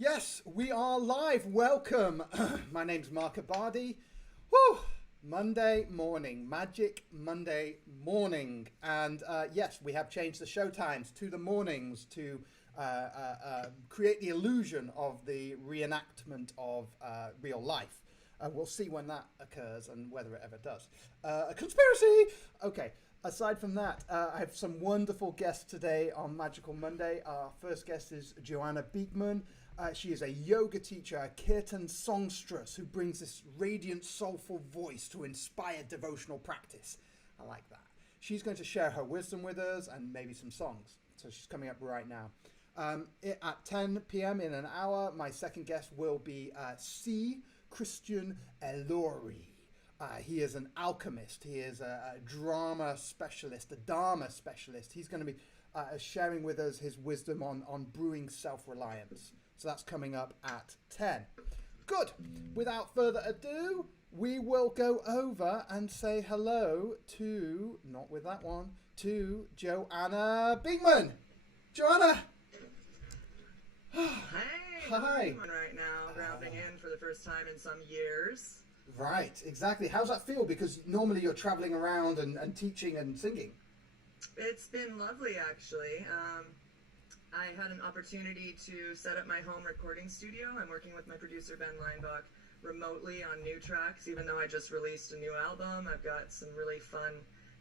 Yes, we are live. Welcome. My name's Mark Abadi. Woo! Monday morning, magic Monday morning. And yes, we have changed the show times to the mornings to create the illusion of the reenactment of real life. We'll see when that occurs and whether it ever does. A conspiracy! Okay. Aside from that, I have some wonderful guests today on Magical Monday. Our first guest is Johanna Beekman. She is a yoga teacher, a kirtan songstress who brings this radiant, soulful voice to inspire devotional practice. I like that. She's going to share her wisdom with us and maybe some songs. So she's coming up right now. At 10 p.m. in an hour, my second guest will be SEE Cristian Ellauri. He is an alchemist. He is a drama specialist, a dharma specialist. He's going to be sharing with us his wisdom on brewing self-reliance. So that's coming up at 10. Good. Without further ado, we will go over and say hello to, not with that one, to Johanna Beekman. Johanna! Hey, Hi. Right now, grounding in for the first time in some years. Right, exactly. How's that feel? Because normally you're traveling around and teaching and singing. It's been lovely, actually. I had an opportunity to set up my home recording studio. I'm working with my producer, Ben Leinbach, remotely on new tracks, even though I just released a new album. I've got some really fun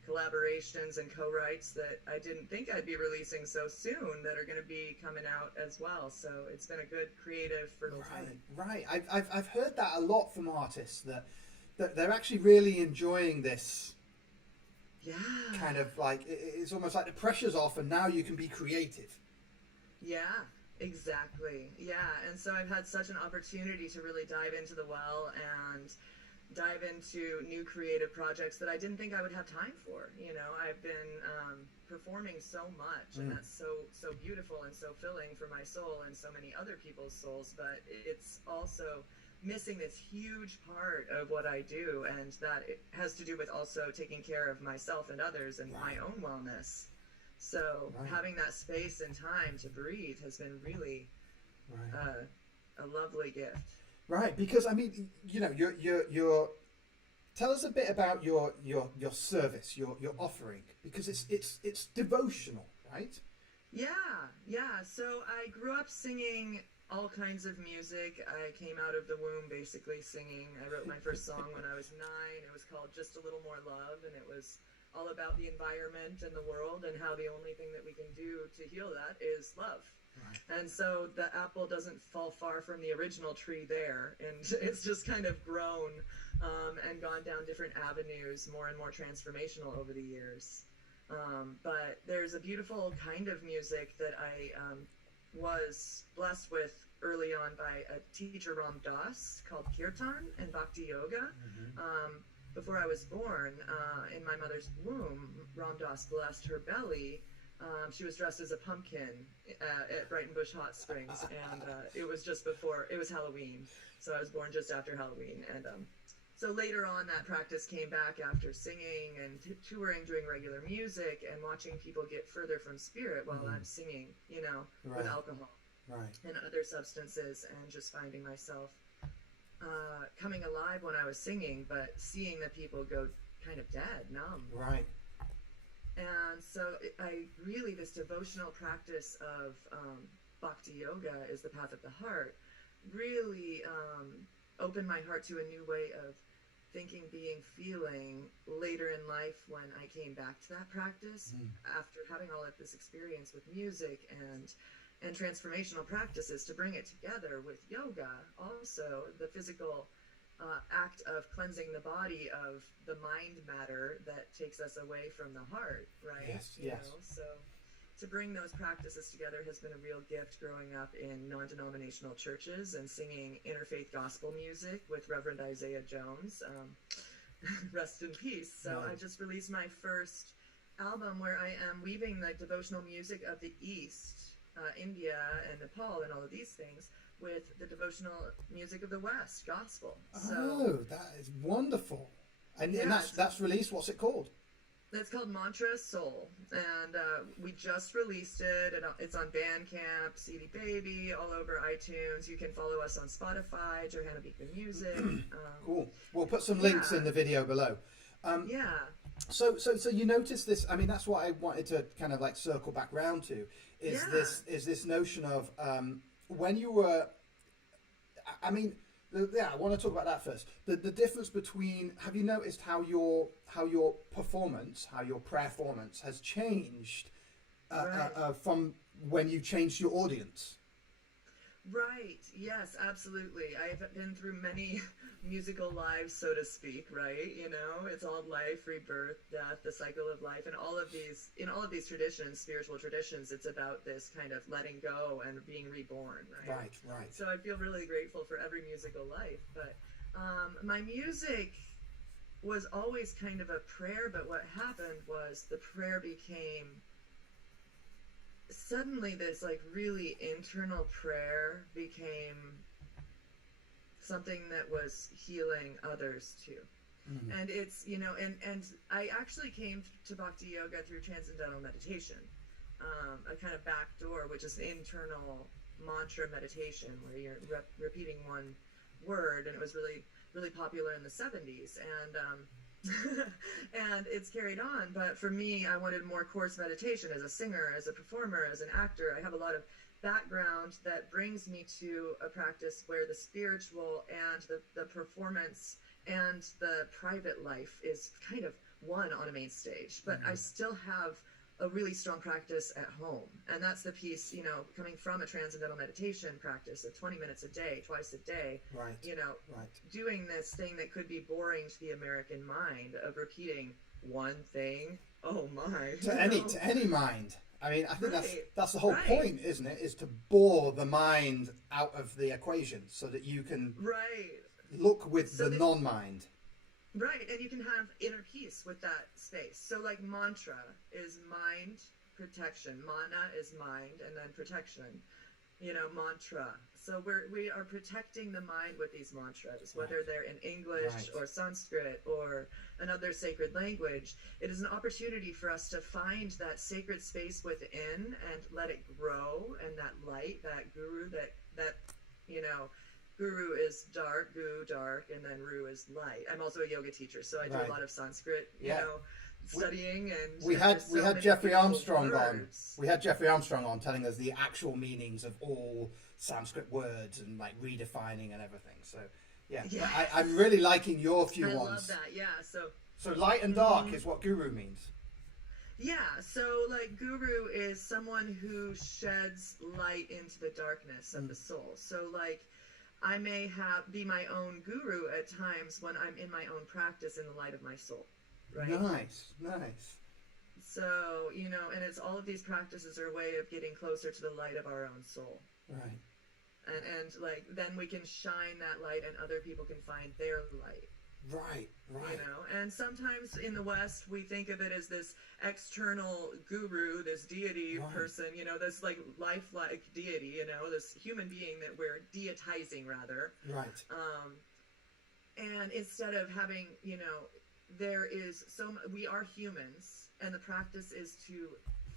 collaborations and co-writes that I didn't think I'd be releasing so soon that are going to be coming out as well. So it's been a good creative fertile time. Right. I've heard that a lot from artists that they're actually really enjoying this. Yeah. Kind of like it's almost like the pressure's off, and now you can be creative. Yeah, exactly. Yeah, and so I've had such an opportunity to really dive into the well and dive into new creative projects that I didn't think I would have time for. You know, I've been performing so much, and that's so beautiful and so filling for my soul and so many other people's souls, but it's also missing this huge part of what I do, and that it has to do with also taking care of myself and others and my own wellness. So having that space and time to breathe has been really a lovely gift. Right, because I mean, you know, you're tell us a bit about your service, your offering, because it's devotional, right? Yeah. So I grew up singing all kinds of music. I came out of the womb basically singing. I wrote my first song when I was 9. It was called Just a Little More Love, and it was all about the environment and the world and how the only thing that we can do to heal that is love. Right. And so the apple doesn't fall far from the original tree there, and it's just kind of grown and gone down different avenues, more and more transformational over the years. But there's a beautiful kind of music that I was blessed with early on by a teacher, Ram Dass, called Kirtan and Bhakti Yoga. Before I was born, in my mother's womb, Ram Dass blessed her belly. She was dressed as a pumpkin at Brighton Bush Hot Springs, and it was just before, it was Halloween, so I was born just after Halloween. And so later on, that practice came back after singing and touring, doing regular music, and watching people get further from spirit while I'm singing, you know, with alcohol and other substances, and just finding myself coming alive when I was singing, but seeing the people go kind of dead, numb. Right. And so I really, this devotional practice of Bhakti Yoga is the path of the heart, really opened my heart to a new way of thinking, being, feeling later in life when I came back to that practice after having all of this experience with music and transformational practices, to bring it together with yoga, also the physical act of cleansing the body of the mind matter that takes us away from the heart, right? Yes. You know? So to bring those practices together has been a real gift growing up in non-denominational churches and singing interfaith gospel music with Reverend Isaiah Jones. Rest in peace. So I just released my first album where I am weaving the devotional music of the East, India and Nepal and all of these things, with the devotional music of the West, gospel. So, that is wonderful. And that's released. What's it called? It's called Mantra Soul, and we just released it. It's on Bandcamp, CD Baby, all over iTunes. You can follow us on Spotify, Johanna Beekman Music. Cool. We'll put some links in the video below. Yeah. So you notice this. I mean, that's what I wanted to kind of like circle back round to. Is this notion of when you were? I mean. I want to talk about that first. The difference between, have you noticed how your performance, how your performance has changed from when you changed your audience? Right. Yes, absolutely. I've been through many musical lives, so to speak, right? You know, it's all life, rebirth, death, the cycle of life, and in all of these traditions, spiritual traditions, it's about this kind of letting go and being reborn, right? Right. So I feel really grateful for every musical life, but my music was always kind of a prayer, but what happened was the prayer became suddenly this like really internal prayer became something that was healing others too. Mm-hmm. And it's, you know, and I actually came to Bhakti Yoga through transcendental meditation, a kind of back door, which is an internal mantra meditation where you're repeating one word, and it was really popular in the 70s, and and it's carried on. But for me, I wanted more course meditation as a singer, as a performer, as an actor. I have a lot of background that brings me to a practice where the spiritual and the performance and the private life is kind of one on a main stage, but I still have a really strong practice at home. And that's the piece, you know, coming from a transcendental meditation practice of 20 minutes a day, twice a day, you know, doing this thing that could be boring to the American mind of repeating one thing. Oh my. To any mind. I mean, I think that's the whole point, isn't it? Is to bore the mind out of the equation so that you can look with the non-mind. Right, and you can have inner peace with that space. So like mantra is mind protection. Mana is mind, and then protection. You know, mantra. So we are protecting the mind with these mantras, whether they're in English or Sanskrit or another sacred language. It is an opportunity for us to find that sacred space within and let it grow, and that light, that guru, that you know, guru is dark, gu dark, and then ru is light. I'm also a yoga teacher, so I do a lot of Sanskrit, you know, studying, and we had Jeffrey Armstrong on. We had Jeffrey Armstrong on telling us the actual meanings of all Sanskrit words and like redefining and everything. So I'm really liking your few ones. I love that. Yeah. So light and dark is what guru means. Yeah, so like guru is someone who sheds light into the darkness of the soul. So like I may be my own guru at times when I'm in my own practice in the light of my soul, right? Nice. So, you know, and it's all of these practices are a way of getting closer to the light of our own soul. Right. And like, then we can shine that light and other people can find their light. Right. You know, and sometimes in the West, we think of it as this external guru, this deity person, you know, this like lifelike deity, you know, this human being that we're deitizing rather. Right. And instead of having, you know, we are humans, and the practice is to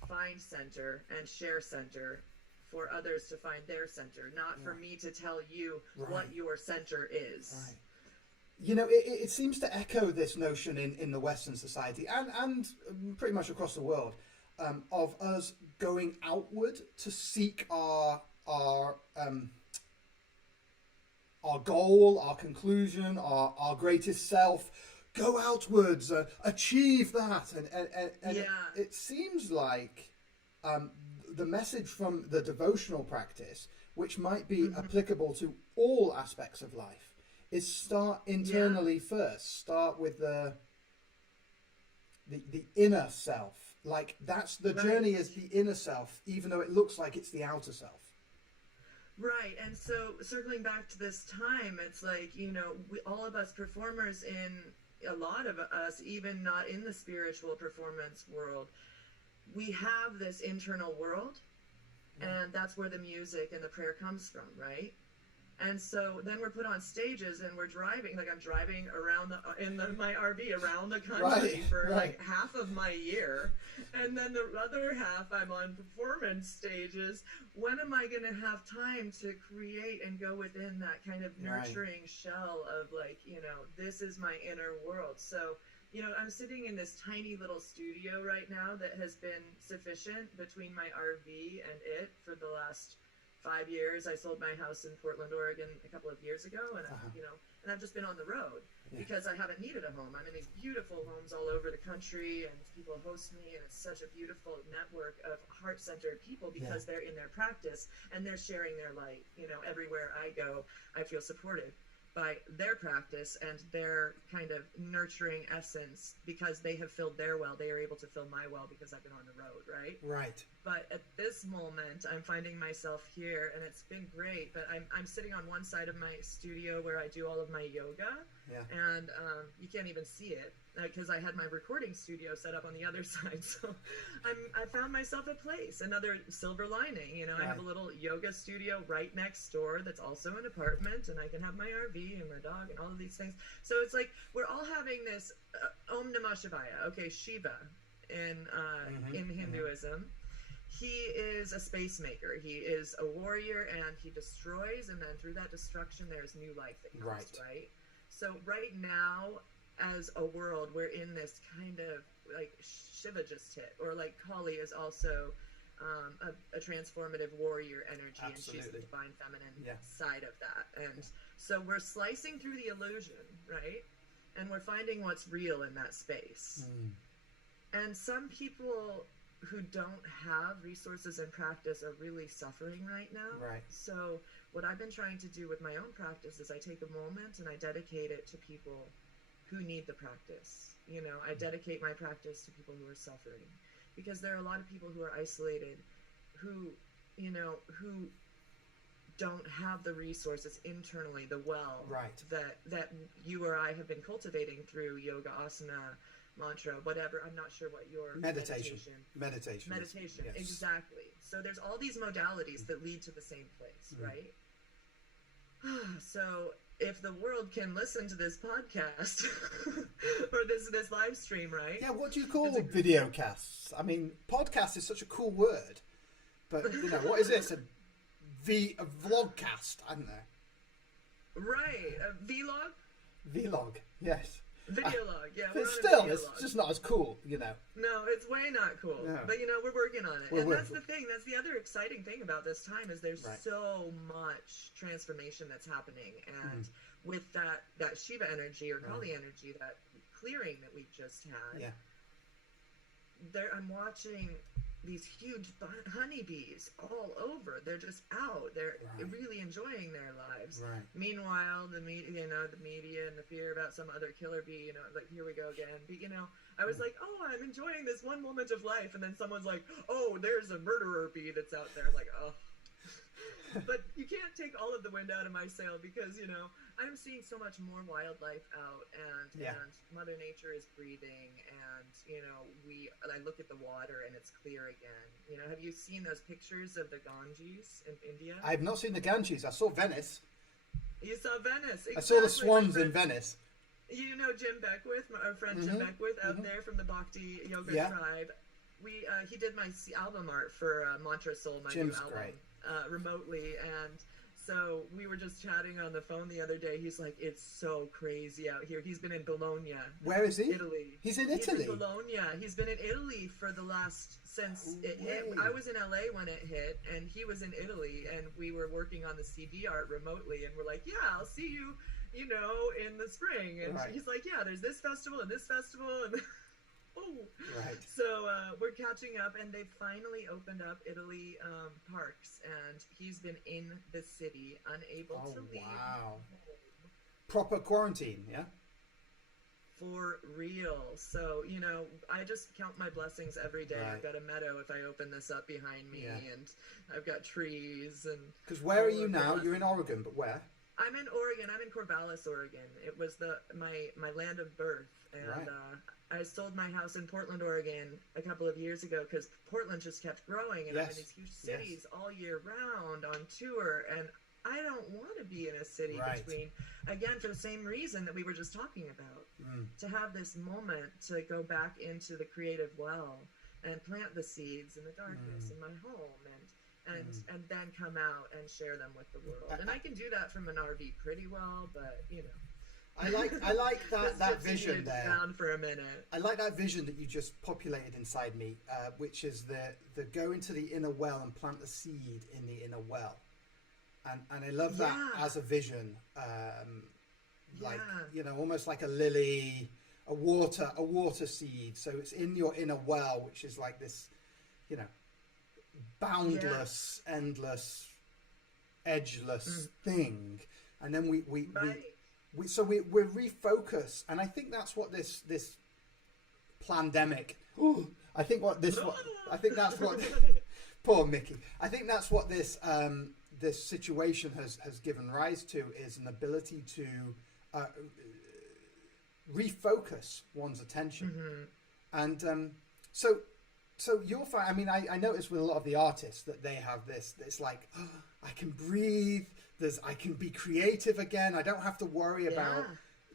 find center and share center for others to find their center, not for me to tell you what your center is. Right. You know, it seems to echo this notion in the Western society and pretty much across the world of us going outward to seek our goal, our conclusion, our greatest self. Go outwards, achieve that, and it seems like the message from the devotional practice, which might be applicable to all aspects of life, is start internally first. Start with the inner self. Like that's the journey is the inner self, even though it looks like it's the outer self. Right, and so circling back to this time, it's like, you know, all of us performers, a lot of us, even not in the spiritual performance world, we have this internal world, and that's where the music and the prayer comes from, right? And so then we're put on stages and we're driving, like I'm driving around my RV around the country for like half of my year. And then the other half I'm on performance stages. When am I going to have time to create and go within that kind of nurturing shell of like, you know, this is my inner world. So, you know, I'm sitting in this tiny little studio right now that has been sufficient between my RV and it for the last 5 years. I sold my house in Portland, Oregon a couple of years ago, and I've just been on the road because I haven't needed a home. I'm in these beautiful homes all over the country, and people host me, and it's such a beautiful network of heart-centered people because they're in their practice and they're sharing their light. You know, everywhere I go, I feel supported by their practice and their kind of nurturing essence because they have filled their well. They are able to fill my well because I've been on the road, right? Right. But at this moment, I'm finding myself here, and it's been great. But I'm sitting on one side of my studio where I do all of my yoga, and you can't even see it because I had my recording studio set up on the other side. So I found myself a place, another silver lining. You know, I have a little yoga studio right next door that's also an apartment, and I can have my RV and my dog and all of these things. So it's like we're all having this Om Namah Shivaya. Okay, Shiva in Hinduism. He is a space maker. He is a warrior, and he destroys, and then through that destruction, there's new life that comes, right? So right now, as a world, we're in this kind of, like, Shiva just hit, or like Kali is also a transformative warrior energy, and she's the divine feminine side of that. And so we're slicing through the illusion, right? And we're finding what's real in that space. And some people who don't have resources and practice are really suffering right now. So what I've been trying to do with my own practice is I take a moment and I dedicate it to people who need the practice. You know, I dedicate my practice to people who are suffering, because there are a lot of people who are isolated, who, you know, who don't have the resources internally, the well that you or I have been cultivating through yoga, asana, mantra, whatever. I'm not sure what your meditation, exactly. So there's all these modalities that lead to the same place, right? So if the world can listen to this podcast or this live stream, right? Yeah, what do you call video casts? I mean, podcast is such a cool word, but you know, what is this? A vlogcast, I don't know. Right, a vlog. Vlog, yes. Video log, yeah. But still, it's just not as cool, you know. No, it's way not cool. No. But, you know, we're working on it. That's the thing. That's the other exciting thing about this time is there's so much transformation that's happening. And with that Shiva energy or Kali energy, that clearing that we just had, I'm watching these huge honeybees all over. They're just out. They're really enjoying their lives. Meanwhile, the media and the fear about some other killer bee, you know, like, here we go again. But, you know, I was like, oh, I'm enjoying this one moment of life. And then someone's like, oh, there's a murderer bee that's out there. Like, oh. But you can't take all of the wind out of my sail because, you know, I'm seeing so much more wildlife out, and Mother Nature is breathing, and, you know, I look at the water and it's clear again. You know, have you seen those pictures of the Ganges in India? I have not seen the Ganges. I saw Venice. You saw Venice. Exactly. I saw the swans in Venice. You know Jim Beckwith, our friend Jim Beckwith out there from the Bhakti Yoga Tribe. He did my album art for Mantra Soul, my Jim's new album. Great. Remotely, and so we were just chatting on the phone the other day. He's like, it's so crazy out here. He's been in Bologna. Where is he? Italy. He's in Italy? He's in Bologna. He's been in Italy since it hit. I was in LA when it hit, and he was in Italy, and we were working on the CD art remotely, and we're like, yeah, I'll see you, you know, in the spring. And he's like, yeah, there's this festival and this festival, and so we're catching up, and they finally opened up Italy parks, and he's been in the city, unable to leave. Wow. Proper quarantine, yeah? For real. So, you know, I just count my blessings every day. I've got a meadow if I open this up behind me, and I've got trees. And because where are you now? You're in Oregon, but where? I'm in Oregon. I'm in Corvallis, Oregon. It was my land of birth, and I sold my house in Portland, Oregon a couple of years ago because Portland just kept growing, and I'm in these huge cities all year round on tour, and I don't want to be in a city between, again, for the same reason that we were just talking about, to have this moment to go back into the creative well and plant the seeds in the darkness in my home and then come out and share them with the world. And I can do that from an RV pretty well, but you know. I like that vision there. Down for a minute. I like that vision that you just populated inside me, which is the go into the inner well and plant the seed in the inner well, and I love that as a vision, like you know, almost like a lily, a water seed. So it's in your inner well, which is like this, you know, boundless, endless, edgeless thing, and then we refocus, and I think that's what this pandemic. I think that's what poor Mickey. I think that's what this this situation has given rise to, is an ability to refocus one's attention, and so you'll find. I mean, I notice with a lot of the artists that they have this. It's like, oh, I can breathe. I can be creative again. I don't have to worry about,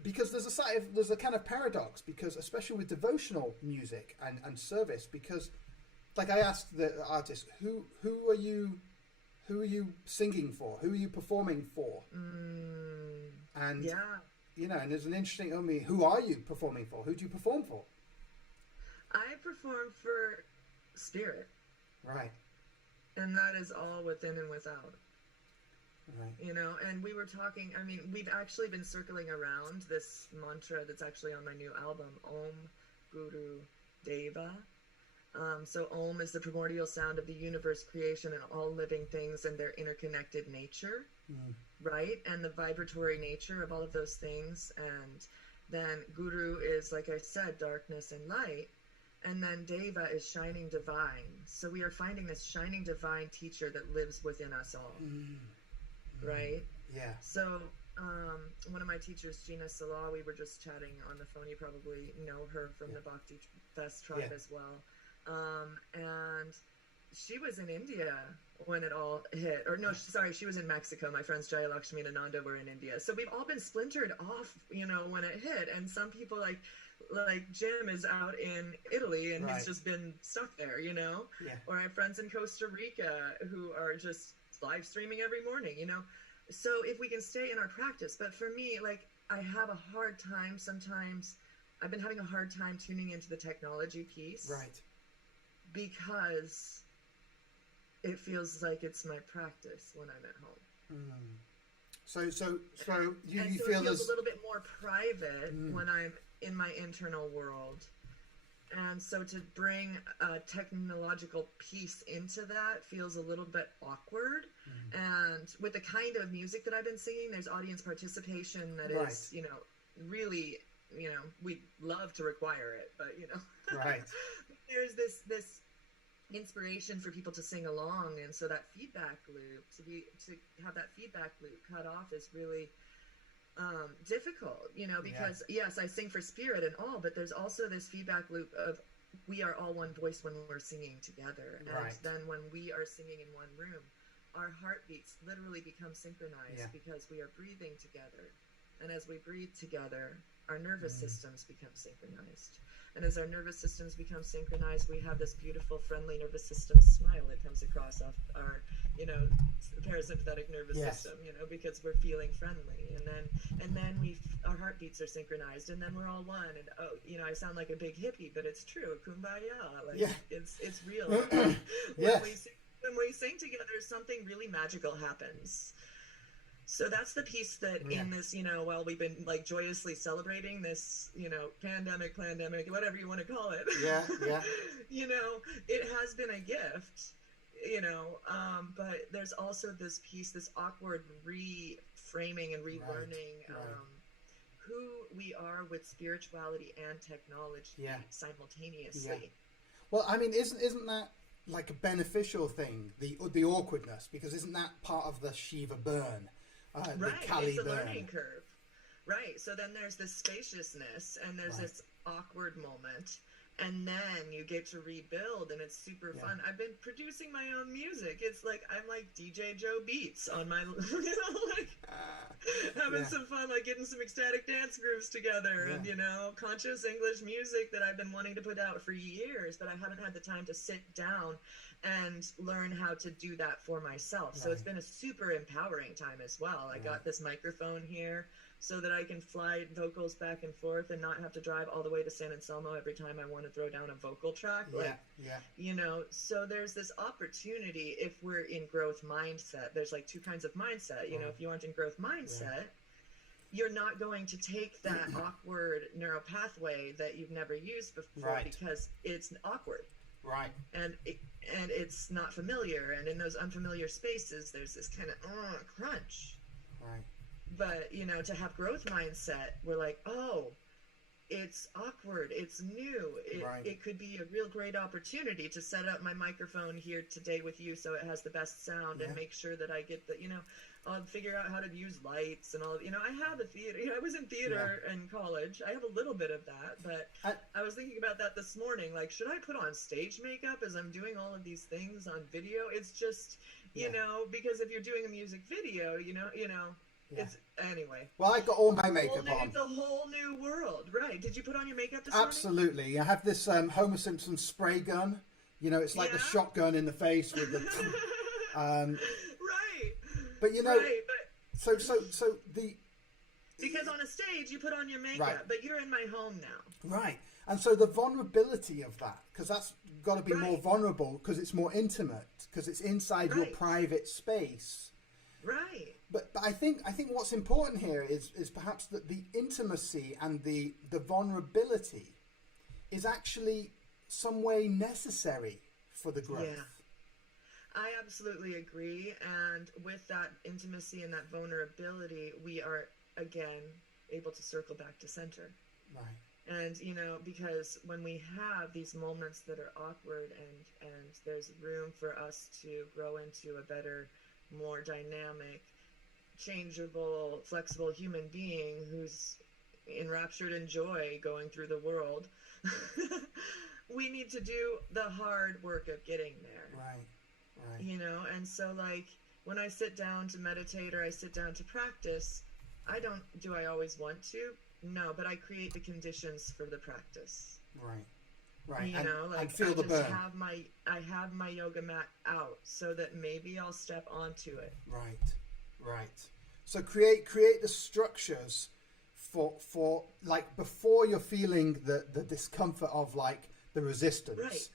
because there's a kind of paradox, because especially with devotional music and service, because like I asked the artist, who are you singing for? Who are you performing for? And you know, and there's an interesting, who are you performing for? Who do you perform for? I perform for spirit. Right. And that is all within and without. Right. You know, and we were talking, I mean, we've actually been circling around this mantra that's actually on my new album, Om Guru Deva. So Om is the primordial sound of the universe, creation, and all living things and their interconnected nature, right? And the vibratory nature of all of those things. And then Guru is, like I said, darkness and light. And then Deva is shining divine. So we are finding this shining divine teacher that lives within us all. Right? Yeah. So one of my teachers, Gina Salah, we were just chatting on the phone. You probably know her from the Bhakti Fest tribe as well. And she was in India when it all hit. Or no, sorry, she was in Mexico. My friends Jaya Lakshmi and Ananda were in India. So we've all been splintered off, you know, when it hit. And some people like Jim is out in Italy and he's just been stuck there, you know? Yeah. Or I have friends in Costa Rica who are just live streaming every morning, you know? So if we can stay in our practice, but for me, like, I have a hard time sometimes. I've been having a hard time tuning into the technology piece. Right. Because it feels like it's my practice when I'm at home. So you so feel it feels a little bit more private when I'm in my internal world. And so to bring a technological piece into that feels a little bit awkward. And with the kind of music that I've been singing, there's audience participation that is, you know, really, you know, we love to require it, but, you know, there's this inspiration for people to sing along. And so that feedback loop, to have that feedback loop cut off is really difficult, you know, because yes, I sing for spirit and all, but there's also this feedback loop of we are all one voice when we're singing together. And then when we are singing in one room, our heartbeats literally become synchronized because we are breathing together. And as we breathe together, our nervous systems become synchronized. And as our nervous systems become synchronized, we have this beautiful, friendly nervous system smile that comes across our, you know, parasympathetic nervous system, you know, because we're feeling friendly. And then our heartbeats are synchronized, and then we're all one. And oh, you know, I sound like a big hippie, but it's true. Kumbaya, like it's real. When we sing together, something really magical happens. So that's the piece that in this, you know, while we've been like joyously celebrating this, you know, pandemic, whatever you want to call it. You know, it has been a gift, you know, but there's also this piece, this awkward reframing and relearning who we are with spirituality and technology simultaneously. Well, I mean, isn't that like a beneficial thing, the awkwardness, because isn't that part of the Shiva burn? It's a learning curve. So then there's this spaciousness and there's this awkward moment, and then you get to rebuild, and it's super fun. I've been producing my own music. It's like I'm like DJ Joe Beats on my like having some fun, like getting some ecstatic dance grooves together, and conscious English music that I've been wanting to put out for years, but I haven't had the time to sit down and learn how to do that for myself. So it's been a super empowering time as well. I got this microphone here so that I can fly vocals back and forth and not have to drive all the way to San Anselmo every time I want to throw down a vocal track. So there's this opportunity if we're in growth mindset. There's like two kinds of mindset. If you aren't in growth mindset, you're not going to take that awkward neural pathway that you've never used before because it's awkward. Right. And it's not familiar. And in those unfamiliar spaces, there's this kind of crunch. Right. But, to have growth mindset, we're like, oh, it's awkward. It's new. It could be a real great opportunity to set up my microphone here today with you so it has the best sound and make sure that I get the, I'll figure out how to use lights and all. I have a theater. I was in theater in college. I have a little bit of that, but I was thinking about that this morning. Like, should I put on stage makeup as I'm doing all of these things on video? It's just, because if you're doing a music video, it's anyway. Well, I got all my makeup on. It's a whole new world, right? Did you put on your makeup this Absolutely. morning? I have this Homer Simpson spray gun. It's like the shotgun in the face with the. Right. But so the. Because on a stage you put on your makeup, but you're in my home now. Right, and so the vulnerability of that, because that's got to be more vulnerable, because it's more intimate, because it's inside your private space. Right. But I think what's important here is perhaps that the intimacy and the vulnerability is actually some way necessary for the growth. Yeah. I absolutely agree. And with that intimacy and that vulnerability, we are, again, able to circle back to center. Right. And, because when we have these moments that are awkward and there's room for us to grow into a better, more dynamic, changeable, flexible human being who's enraptured in joy going through the world, we need to do the hard work of getting there. Right. And so like when I sit down to meditate or I sit down to practice, do I always want to? No, but I create the conditions for the practice. Right. Like feel the burn. I have my yoga mat out so that maybe I'll step onto it. Right. So create the structures for like before you're feeling the discomfort of like the resistance. Right.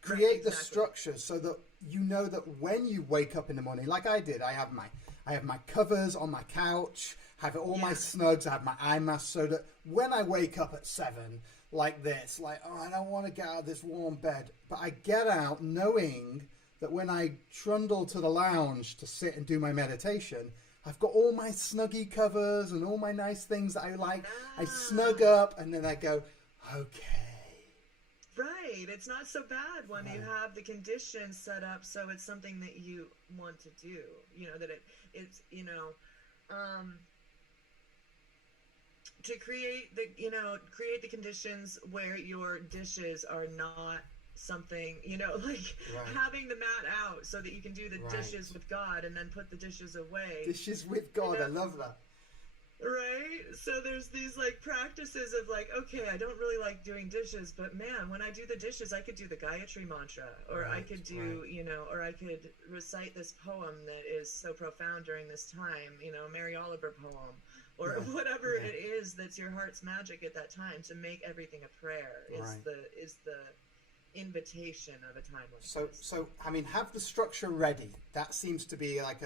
Create the structures so that that when you wake up in the morning, like I did, I have my covers on my couch, have all my snugs, I have my eye mask, so that when I wake up at 7 like this, like, oh, I don't want to get out of this warm bed, but I get out knowing that when I trundle to the lounge to sit and do my meditation, I've got all my snuggie covers and all my nice things that I like. I snug up and then I go, okay. Right. It's not so bad when you have the conditions set up so it's something that you want to do. That it's to create the conditions where your dishes are not something, having the mat out so that you can do the dishes with God and then put the dishes away. Dishes with God. I love that. Right? So there's these like practices of like, okay, I don't really like doing dishes, but man, when I do the dishes, I could do the Gayatri mantra, or I could do, or I could recite this poem that is so profound during this time, a Mary Oliver poem, or whatever it is that's your heart's magic at that time. To make everything a prayer is the invitation of a time like this. So I mean, have the structure ready. That seems to be like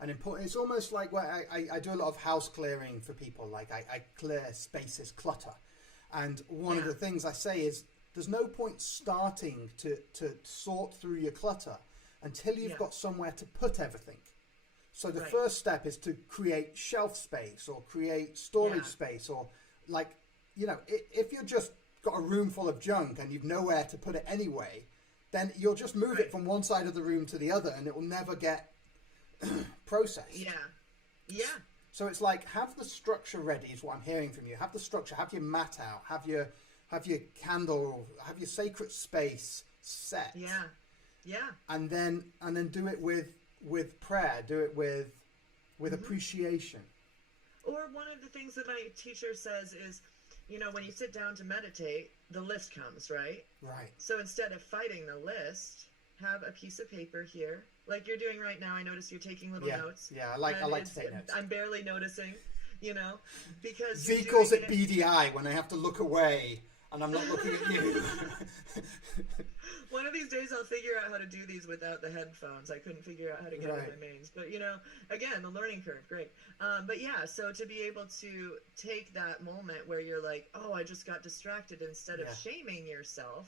an important. It's almost like when I do a lot of house clearing for people. Like I clear spaces, clutter, and one of the things I say is there's no point starting to sort through your clutter until you've got somewhere to put everything. So the first step is to create shelf space or create storage space, or like, if you're just got a room full of junk and you've nowhere to put it anyway, then you'll just move it from one side of the room to the other and it will never get processed. So it's like, have the structure ready is what I'm hearing from you. Have the structure, have your mat out, have your have your candle, have your sacred space set. Yeah. And then do it with prayer, do it with appreciation. Or one of the things that my teacher says is, you know, when you sit down to meditate, the list comes, right? Right. So instead of fighting the list, have a piece of paper here, like you're doing right now. I notice you're taking little notes. Yeah, I like to take notes. I'm barely noticing, you know, because Z calls it BDI when I have to look away and I'm not looking at you. One of these days I'll figure out how to do these without the headphones. I couldn't figure out how to get out of my mains. But, you know, again, the learning curve, great. But yeah, so to be able to take that moment where you're like, oh, I just got distracted, instead of shaming yourself,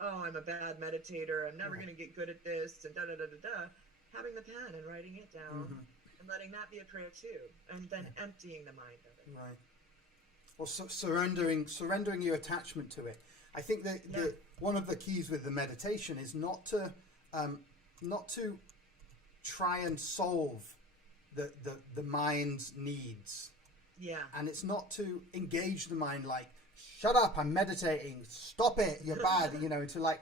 oh, I'm a bad meditator, I'm never going to get good at this, and da-da-da-da-da, having the pen and writing it down and letting that be a prayer too, and then emptying the mind of it. Right. Well, surrendering your attachment to it. I think that one of the keys with the meditation is not to try and solve the mind's needs. Yeah. And it's not to engage the mind like, shut up, I'm meditating, stop it, you're bad, you know, to like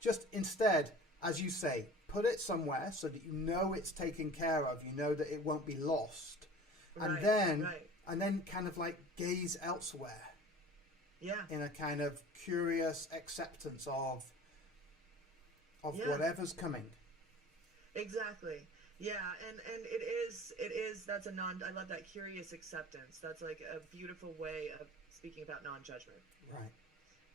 just instead, as you say, put it somewhere so that you know it's taken care of, you know that it won't be lost. And then kind of like gaze elsewhere. Yeah. In a kind of curious acceptance of whatever's coming. Exactly. Yeah, and it is that's I love that curious acceptance. That's like a beautiful way of speaking about non-judgment. Right.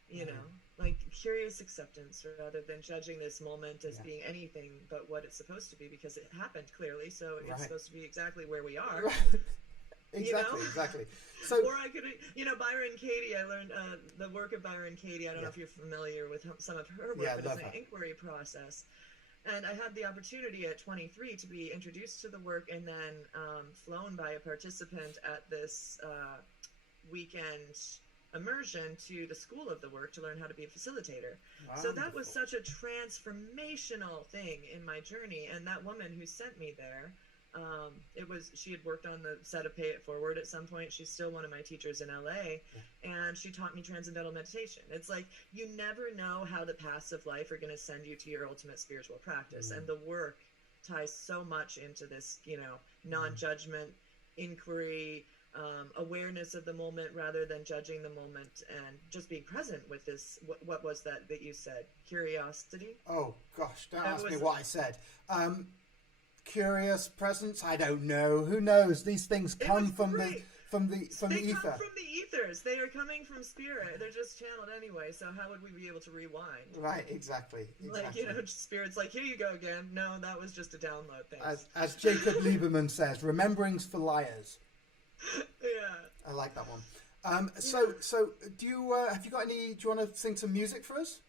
You know, like curious acceptance rather than judging this moment as being anything but what it's supposed to be, because it happened clearly, so it's supposed to be exactly where we are. Right. Exactly. So, or I could, you know, Byron Katie. I learned the work of Byron Katie. I don't know if you're familiar with some of her work, but it's an inquiry process. And I had the opportunity at 23 to be introduced to the work, and then flown by a participant at this weekend immersion to the school of the work to learn how to be a facilitator. Wonderful. So that was such a transformational thing in my journey. And that woman who sent me there, she had worked on the set of Pay It Forward at some point. She's still one of my teachers in LA, and she taught me transcendental meditation. It's like, you never know how the paths of life are going to send you to your ultimate spiritual practice. And the work ties so much into this, you know, non-judgment, inquiry, awareness of the moment rather than judging the moment, and just being present with this. What was that you said? Curiosity? Oh gosh, don't ask me what I said. Curious presence? I don't know. Who knows? These things come from the ether. They come from the ethers. They are coming from spirit. They're just channeled anyway. So how would we be able to rewind? Right. Exactly. Like, you know, spirit's like, here you go again. No, that was just a download thing. As Jacob Lieberman says, remembering's for liars. Yeah. I like that one. So do you have you got any? Do you want to sing some music for us?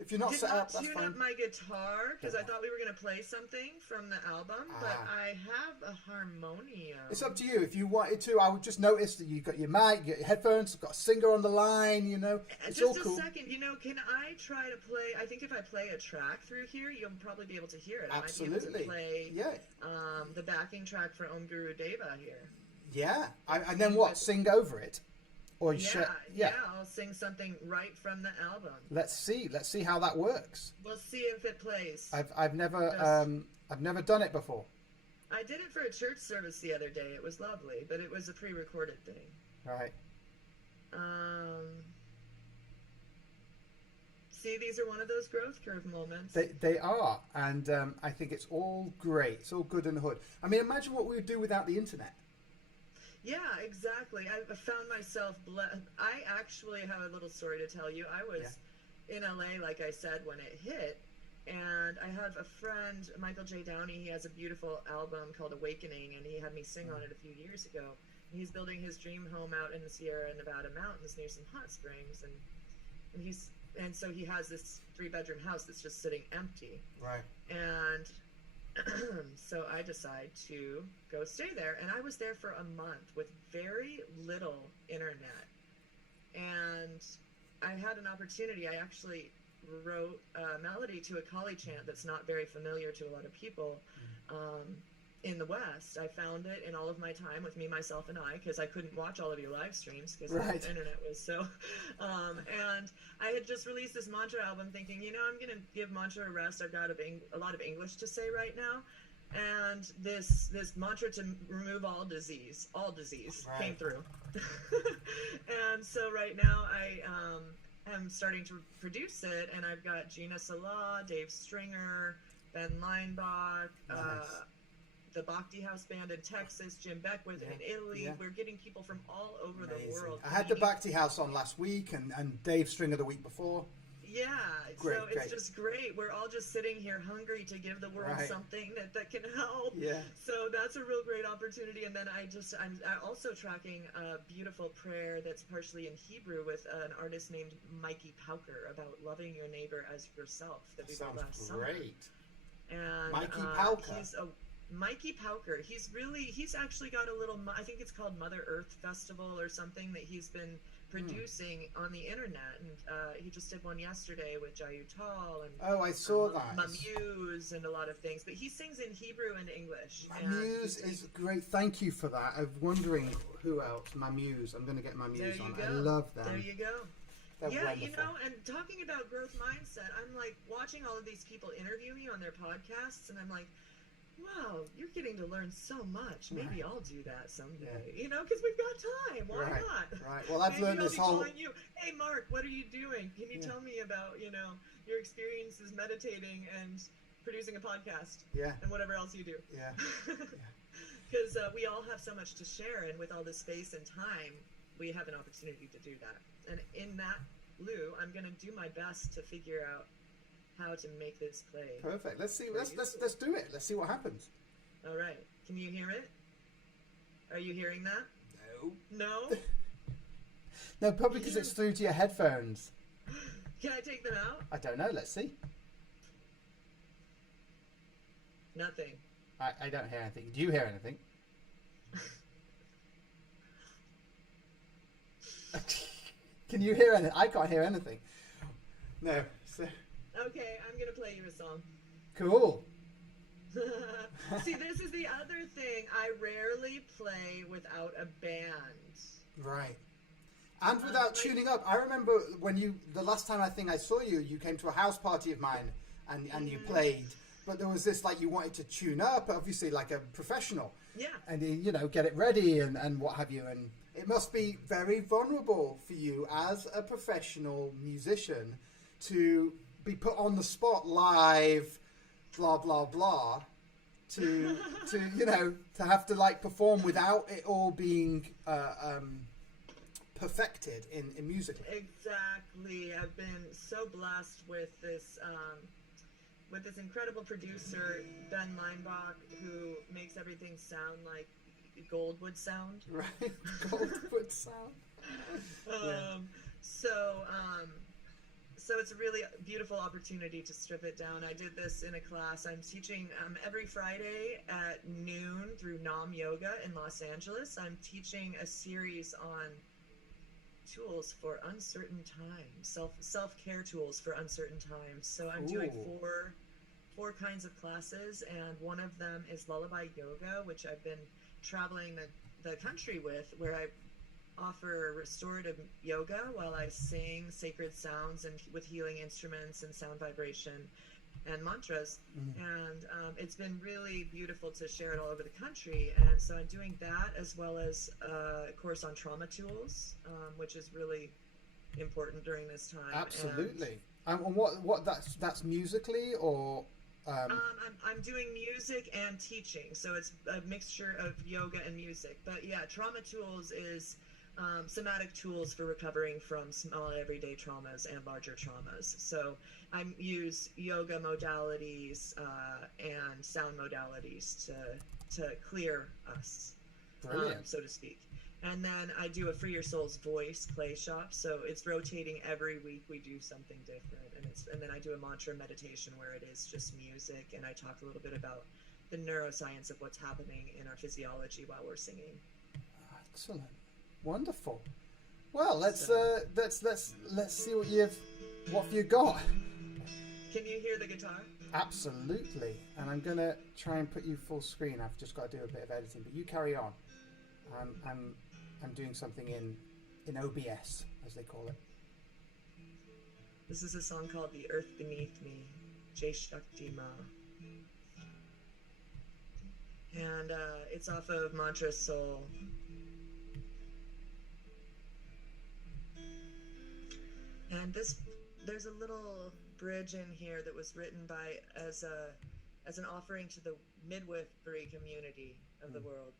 If you're not set up, that's fine. I did not tune up my guitar because I thought we were going to play something from the album, but I have a harmonium. It's up to you. If you wanted to, I would just notice that you got your mic, you got your headphones, you've got a singer on the line, you know. It's just all cool. A second, you know, can I try to play? I think if I play a track through here, you'll probably be able to hear it. Absolutely. I might be able to play the backing track for Om Guru Deva here. Yeah. And then what? Sing over it? Or I'll sing something right from the album. Let's see how that works. We'll see if it plays. I've never done it before. I did it for a church service the other day. It was lovely, but it was a pre-recorded thing. Right. See, these are one of those growth curve moments. They are, and I think it's all great. It's all good in the hood. I mean, imagine what we would do without the internet. Yeah, exactly. I found myself blessed. I actually have a little story to tell you. I was in LA, like I said, when it hit, and I have a friend, Michael J. Downey. He has a beautiful album called Awakening, and he had me sing on it a few years ago. He's building his dream home out in the Sierra Nevada mountains near some hot springs, and so he has this 3-bedroom house that's just sitting empty. Right. And so I decide to go stay there, and I was there for a month with very little internet, and I had an opportunity. I actually wrote a melody to a Kali chant that's not very familiar to a lot of people, in the West. I found it in all of my time with me, myself, and I, because I couldn't watch all of your live streams because the internet was so. And I had just released this mantra album, thinking, I'm going to give mantra a rest. I've got a lot of English to say right now, and this mantra to remove all disease came through. And so right now I am starting to produce it, and I've got Gina Salah, Dave Stringer, Ben Leinbach, the Bhakti House Band in Texas, Jim Beckwith in Italy. Yeah. We're getting people from all over the world. I had the Bhakti House on last week and Dave Stringer the week before. Yeah, so it's just great. We're all just sitting here hungry to give the world something that can help. Yeah. So that's a real great opportunity. And then I'm also tracking a beautiful prayer that's partially in Hebrew with an artist named Mikey Pauker about loving your neighbor as yourself that we did last summer. Great. And Mikey Pauker. Mikey Pauker. He's actually got a little, I think it's called Mother Earth Festival or something that he's been producing on the internet, and he just did one yesterday with Jayu Tal and I saw that Mamuse and a lot of things, but he sings in Hebrew and English. Mamuse is great. Thank you for that. I'm wondering who else. Mamuse. I'm going to get Mamuse on. I love them. There you go. They're wonderful. And talking about growth mindset, I'm like watching all of these people interview me on their podcasts, and I'm like, wow, you're getting to learn so much. Maybe I'll do that someday. Because we've got time. Why not? Right. Well, I've learned this whole. You, hey, Mark, what are you doing? Can you tell me about your experiences meditating and producing a podcast? Yeah. And whatever else you do. Yeah. Because we all have so much to share, and with all this space and time, we have an opportunity to do that. And in that lieu, I'm going to do my best to figure out how to make this play. Perfect. Let's see. Let's do it. Let's see what happens. All right. Can you hear it? Are you hearing that? No. No, probably because it's through to your headphones. Can I take them out? I don't know. Let's see. Nothing. I don't hear anything. Do you hear anything? Can you hear anything? I can't hear anything. No. Okay, I'm going to play you a song. Cool. See, this is the other thing. I rarely play without a band. Right. And without tuning up. I remember when the last time I think I saw you, you came to a house party of mine and you played. But there was this, you wanted to tune up, obviously, like a professional. Yeah. And, get it ready and what have you. And it must be very vulnerable for you as a professional musician to be put on the spot live, blah blah blah, to have to perform without it all being perfected in music. Exactly. I've been so blessed with this incredible producer, Ben Leinbach, who makes everything sound like gold would sound. Right, gold would sound. So it's a really beautiful opportunity to strip it down. I did this in a class. I'm teaching every Friday at noon through Nam Yoga in Los Angeles. I'm teaching a series on tools for uncertain times, self-care tools for uncertain times. So I'm doing four kinds of classes, and one of them is lullaby yoga, which I've been traveling the country with, where I offer restorative yoga while I sing sacred sounds and with healing instruments and sound vibration and mantras. And it's been really beautiful to share it all over the country. And so I'm doing that, as well as a course on trauma tools, which is really important during this time. Absolutely. And what that's musically or? I'm doing music and teaching, so it's a mixture of yoga and music. But yeah, trauma tools is somatic tools for recovering from small everyday traumas and larger traumas. So I use yoga modalities and sound modalities to clear us, so to speak. And then I do a Free Your Soul's Voice play shop, so it's rotating every week. We do something different, and then I do a mantra meditation where it is just music, and I talk a little bit about the neuroscience of what's happening in our physiology while we're singing. Excellent. Wonderful. Well, let's see what you've got. Can you hear the guitar? Absolutely. And I'm going to try and put you full screen. I've just got to do a bit of editing, but you carry on. I'm doing something in OBS, as they call it. This is a song called The Earth Beneath Me, Jai Shakti Ma. And it's off of Mantra Soul. And there's a little bridge in here that was written by as an offering to the midwifery community of the world.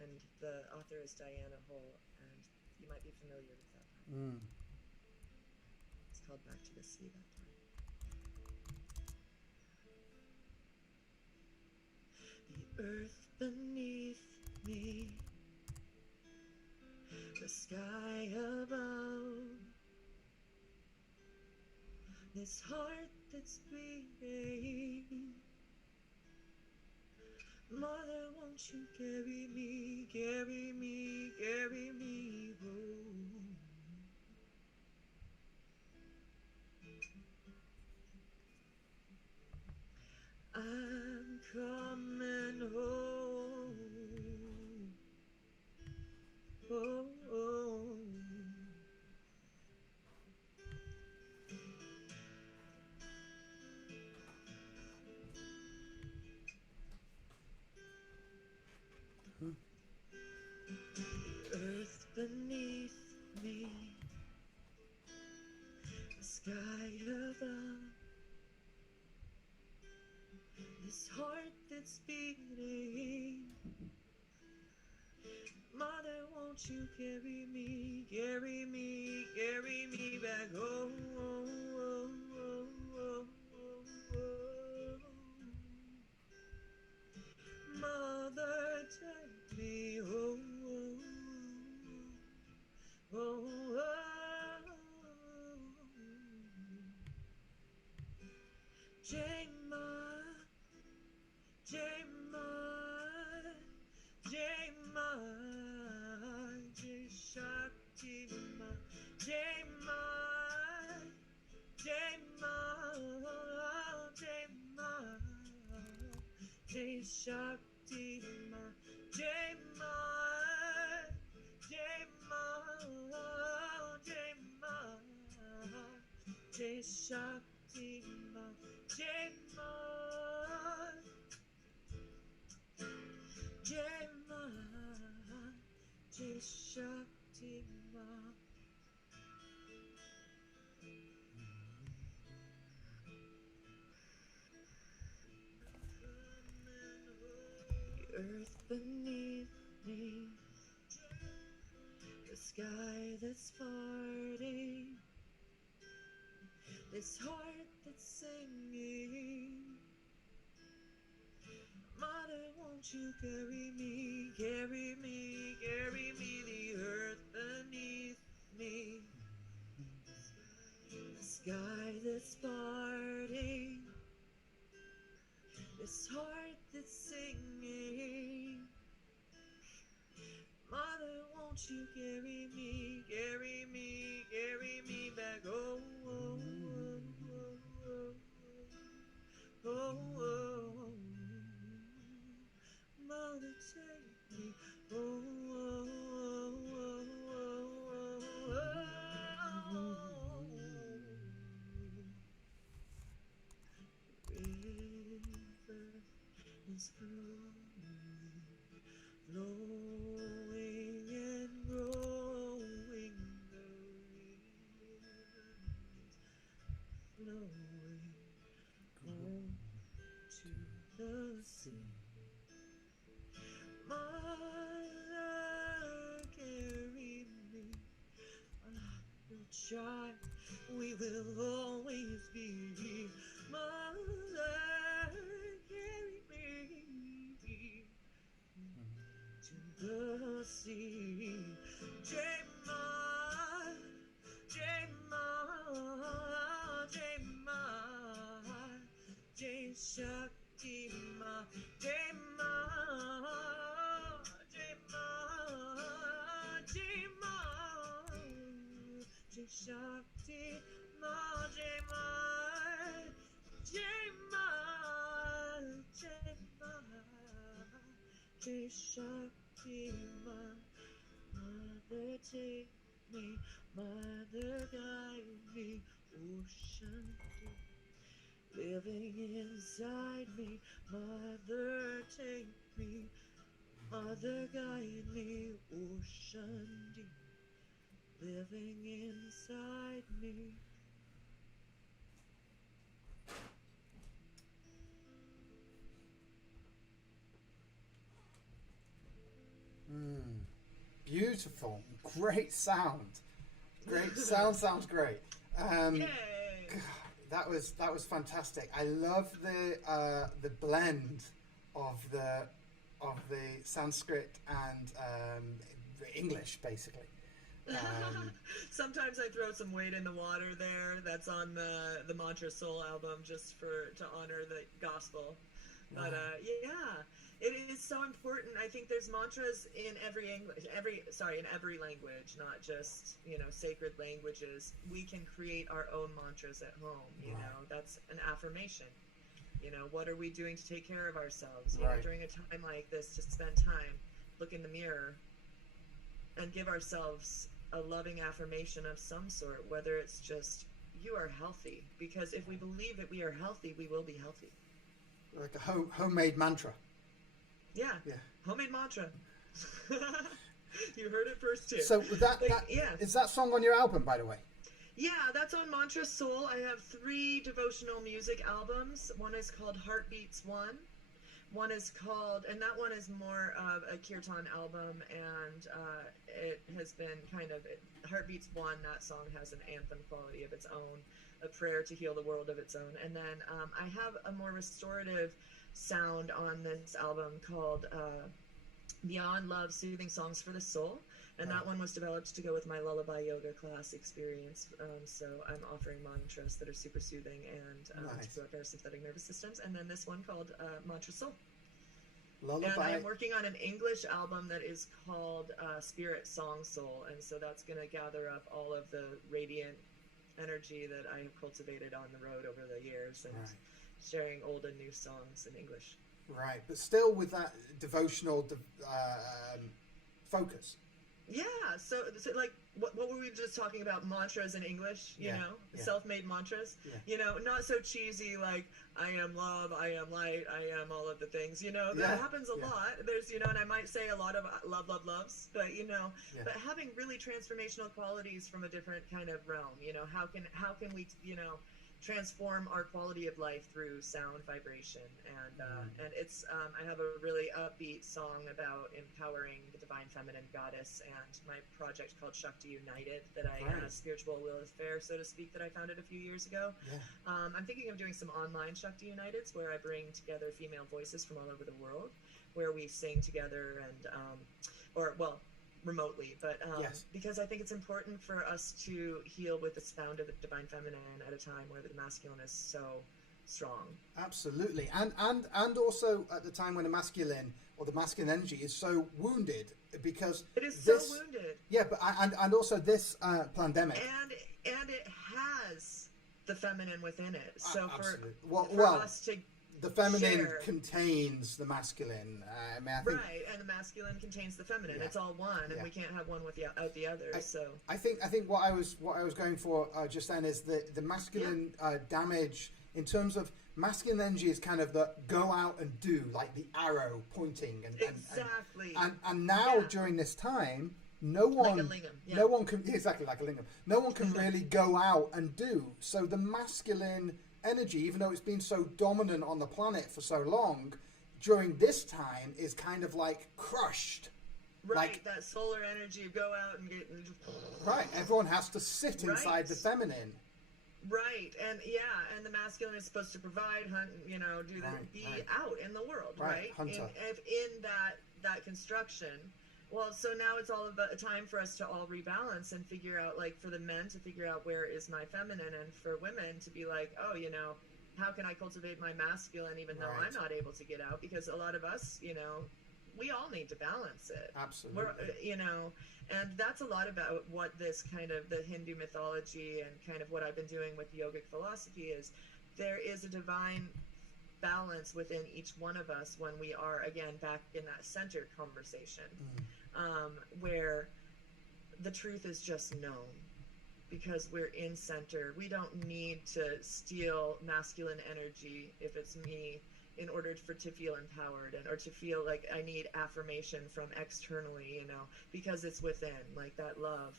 And the author is Diana Hull, and you might be familiar with that part. It's called Back to the Sea, that part. The earth beneath me, the sky above, this heart that's beating. Mother, won't you carry me, carry me, carry me home? I'm coming home. Oh, oh. Earth beneath me, the sky above, this heart that's beating. Mother, won't you carry me, carry me, carry me back home? Oh, oh, oh, oh, oh, oh. Mother, take me home. Oh, oh, oh. Jema, Jema, Jema, Jai Shakti Ma, Jema, Jema, Jema, Jai Shakti Ma, Jema, Jema, Jema, Jai Shakti Ma, Jema, Jema, Jai Shakti Ma. The earth beneath me, the sky that's parting, this heart that's singing. Mother, won't you carry me, carry me, carry me, the earth beneath me, the sky that's parting, this heart that's singing. Mother, won't you carry me, carry me, carry me back home? Oh, oh, oh, oh, oh. Mother, take me. Oh, oh, oh, oh, oh, oh. River is flowing, flowing and growing. The river is flowing home to the sea. Mother, carry me. I will try, we will always be. Mother, carry me to the sea. Jema, Jema, Jema, Jai Shakti Ma, Jema, Jema, Jema, Jai Shakti Ma, Jema, Jema, Shakti, Mother take me, Mother guide me, ocean deep, living inside me, Mother take me, Mother guide me, ocean deep, living inside me. Beautiful, great sound. Great sound, sounds great. Yay! That was fantastic. I love the blend of the Sanskrit and English, basically. Sometimes I throw some weight in the water there. That's on the Mantra Soul album, just to honor the gospel. But yeah, it is so important. I think there's mantras in every language, not just sacred languages. We can create our own mantras at home. You know, that's an affirmation. What are we doing to take care of ourselves? During a time like this, to spend time, look in the mirror, and give ourselves a loving affirmation of some sort, whether it's just, you are healthy. Because if we believe that we are healthy, we will be healthy. Like a homemade mantra. Yeah. Homemade mantra. You heard it first too. So is that song on your album, by the way? Yeah, that's on Mantra Soul. I have 3 devotional music albums. One is called Heartbeats 1. One is called, and that one is more of a kirtan album, and it has been Heartbeats 1, that song has an anthem quality of its own, a prayer to heal the world of its own. And then I have a more restorative sound on this album called Beyond Love, Soothing Songs for the Soul. And that one was developed to go with my lullaby yoga class experience. So I'm offering mantras that are super soothing and to go with our sympathetic nervous systems. And then this one called Mantra Soul. Lullaby. And I'm working on an English album that is called Spirit Song Soul. And so that's going to gather up all of the radiant energy that I have cultivated on the road over the years and sharing old and new songs in English. Right, but still with that devotional focus. Yeah, so like what were we just talking about? Mantras in English, self-made mantras. Not so cheesy like I am love, I am light, I am all of the things. That happens a lot. There's and I might say a lot of loves, but but having really transformational qualities from a different kind of realm. How can we transform our quality of life through sound vibration, and it's I have a really upbeat song about empowering the divine feminine goddess, and my project called Shakti United that I spiritual will affair, so to speak, that I founded a few years ago. I'm thinking of doing some online Shakti Uniteds where I bring together female voices from all over the world, where we sing together and remotely, but because I think it's important for us to heal with the sound of the divine feminine at a time where the masculine is so strong. Absolutely, and also at the time when the masculine energy is so wounded, because it is so wounded. Yeah, but and also this pandemic, and it has the feminine within it. So for us to the feminine share. Contains the masculine. And the masculine contains the feminine. It's all one, and we can't have one without the other. I think what I was going for just then is the masculine damage in terms of masculine energy is kind of the go out and do, like the arrow pointing and now during this time. No one can exactly like a lingam. No one can really go out and do. So the masculine energy, even though it's been so dominant on the planet for so long, during this time is kind of like crushed. Right, that solar energy, go out and get... Right, everyone has to sit inside the feminine. Right, and the masculine is supposed to provide, hunt, do that, be out in the world, right? Hunter. In that construction. Well, so now it's all about a time for us to all rebalance and figure out, like, for the men to figure out where is my feminine, and for women to be like, oh, how can I cultivate my masculine even though I'm not able to get out? Because a lot of us, we all need to balance it. Absolutely. And that's a lot about what this kind of the Hindu mythology and kind of what I've been doing with yogic philosophy is. There is a divine balance within each one of us when we are, again, back in that center conversation, where the truth is just known because we're in center. We don't need to steal masculine energy if it's me in order to feel empowered or to feel like I need affirmation from externally, you know, because it's within, like that love.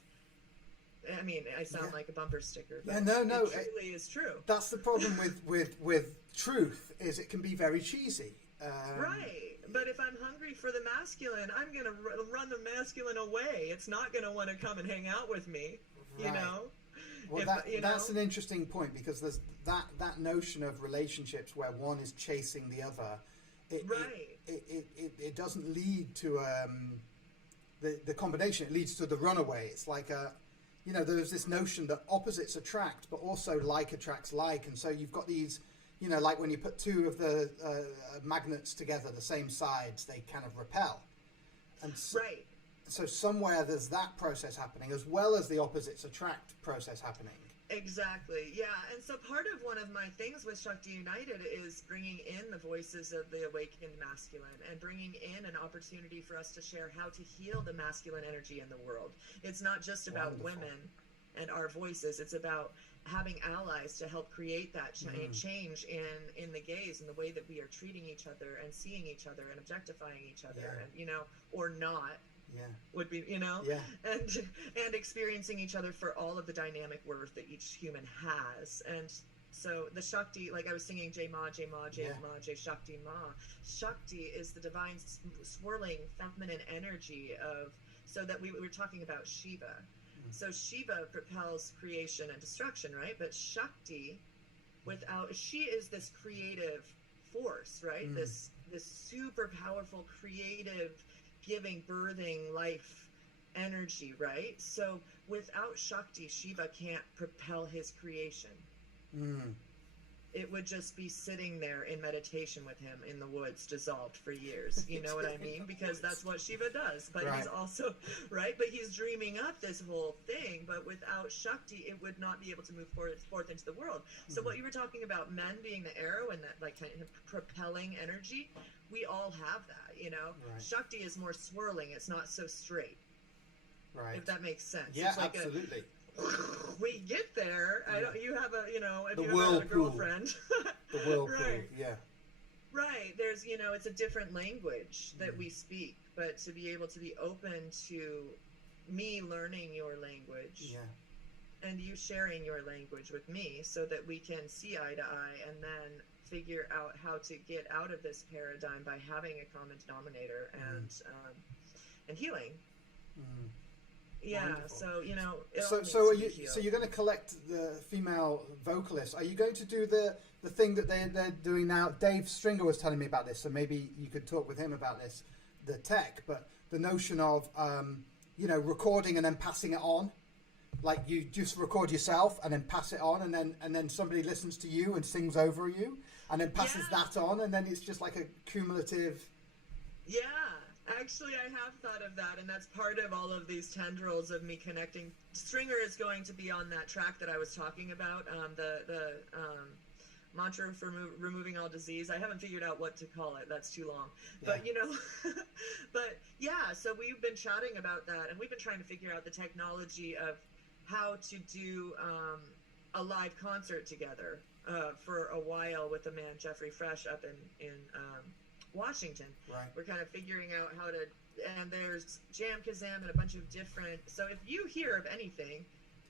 I mean, I sound like a bumper sticker, but no, it truly is true. That's the problem with truth, is it can be very cheesy. Right. But if I'm hungry for the masculine, I'm going to run the masculine away. It's not going to want to come and hang out with me, you know? Well, that's an interesting point, because there's that notion of relationships where one is chasing the other. It doesn't lead to the combination. It leads to the runaway. It's like there's this notion that opposites attract, but also like attracts like. And so you've got these, like when you put two of the magnets together, the same sides, they kind of repel. And so somewhere there's that process happening, as well as the opposites attract process happening. Exactly, yeah. And so part of one of my things with Shakti United is bringing in the voices of the awakened masculine and bringing in an opportunity for us to share how to heal the masculine energy in the world. It's not just about women and our voices. It's about having allies to help create that change in the gaze and the way that we are treating each other and seeing each other and objectifying each other, and or not. Would be, and experiencing each other for all of the dynamic worth that each human has. And so the Shakti, like I was singing Jai Ma, Jai Ma, Jai Ma, Jai Shakti Ma. Shakti is the divine swirling feminine energy so that we were talking about Shiva. So Shiva propels creation and destruction, right? But Shakti, she is this creative force, right? This super powerful, creative, giving, birthing life energy, right? So without Shakti, Shiva can't propel his creation. It would just be sitting there in meditation with him in the woods, dissolved for years. You know what I mean? Because that's what Shiva does. But he's also, but he's dreaming up this whole thing. But without Shakti, it would not be able to move forth into the world. So what you were talking about, men being the arrow and that like kind of propelling energy, we all have that, Shakti is more swirling. It's not so straight. Right. If that makes sense. Yeah, it's like absolutely. We get there. You have a, if you have a girlfriend. The whirlpool, Right. There's, it's a different language that we speak, but to be able to be open to me learning your language and you sharing your language with me so that we can see eye to eye and then figure out how to get out of this paradigm by having a common denominator and healing. Yeah. Wonderful. So you're going to collect the female vocalists. Are you going to do the thing that they're doing now? Dave Stringer was telling me about this, so maybe you could talk with him about this, the tech, but the notion of recording and then passing it on. Like you just record yourself and then pass it on, and then somebody listens to you and sings over you, and then passes that on, and then it's just like a cumulative. Yeah, actually, I have thought of that, and that's part of all of these tendrils of me connecting. Stringer is going to be on that track that I was talking about, the mantra for removing all disease. I haven't figured out what to call it. That's too long. But, but yeah, so we've been chatting about that, and we've been trying to figure out the technology of how to do a live concert together for a while with the man Jeffrey Fresh up in Washington. Right. We're kind of figuring out how to, and there's Jam Kazam and a bunch of different, so if you hear of anything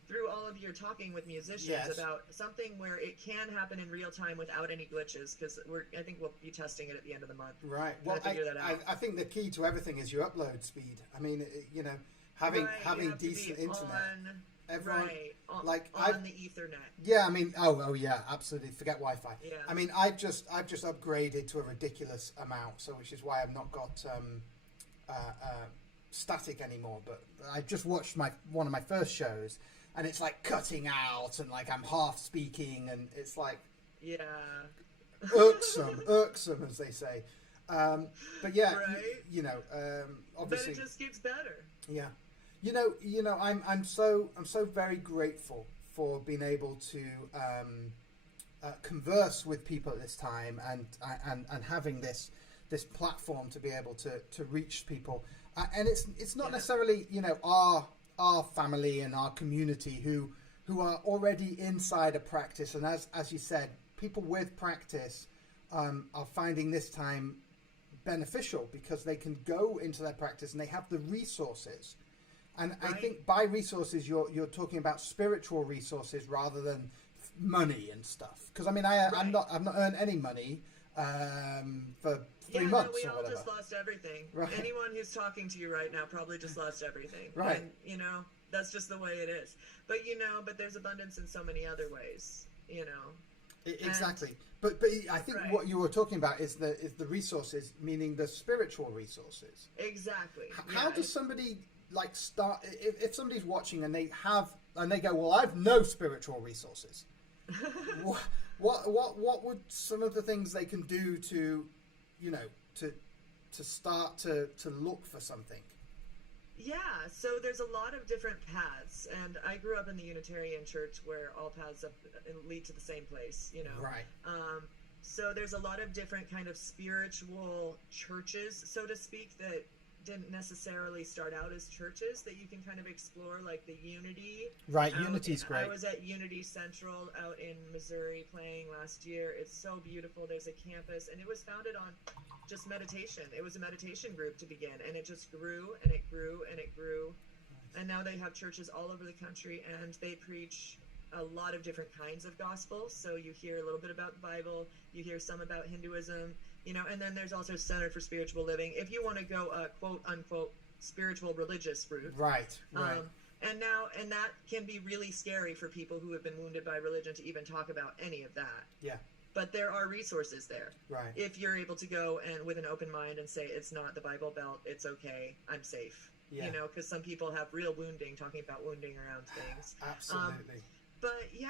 through all of your talking with musicians about something where it can happen in real time without any glitches, because I think we'll be testing it at the end of the month. Right. Well, I think the key to everything is your upload speed. I mean, having decent internet. Everyone, on the Ethernet. Yeah, I mean, oh yeah, absolutely. Forget Wi-Fi. Yeah. I mean, I've just upgraded to a ridiculous amount, so which is why I've not got static anymore. But I just watched one of my first shows, and it's like cutting out, and like I'm half speaking, and it's like irksome as they say. But yeah, obviously, but it just gets better. Yeah. I'm so very grateful for being able to converse with people at this time, and having this platform to be able to reach people. And it's not necessarily, you know, our family and our community who are already inside a practice. And as you said, people with practice are finding this time beneficial because they can go into their practice and they have the resources. And right. I think by resources, you're talking about spiritual resources rather than money and stuff. Because I mean, I've not earned any money for 3 months we or all whatever. Just lost everything. Right. Anyone who's talking to you right now probably just lost everything. Right. And, you know, that's just the way it is. But, you know, there's abundance in so many other ways, you know. Exactly. But I think right. what you were talking about is the resources, meaning the spiritual resources. Exactly. How does somebody like start, if somebody's watching and they go, well, I've no spiritual resources. What would some of the things they can do to, you know, to start to look for something? Yeah, so there's a lot of different paths, and I grew up in the Unitarian Church where all paths lead to the same place, you know. Right. So there's a lot of different kind of spiritual churches, so to speak, that didn't necessarily start out as churches, that you can kind of explore, like the Unity. Right, Unity's great. I was at Unity Central out in Missouri playing last year. It's so beautiful. There's a campus, and it was founded on just meditation. It was a meditation group to begin, and it just grew and it grew and it grew. Nice. And now they have churches all over the country, and they preach a lot of different kinds of gospels. So you hear a little bit about the Bible, you hear some about Hinduism, you know, and then there's also Center for Spiritual Living. If you want to go quote unquote spiritual religious route. Right. And that can be really scary for people who have been wounded by religion to even talk about any of that. Yeah. But there are resources there. Right. If you're able to go and with an open mind and say, it's not the Bible Belt, it's okay, I'm safe. Yeah. You know, because some people have real wounding, talking about wounding around things. Absolutely. But yeah,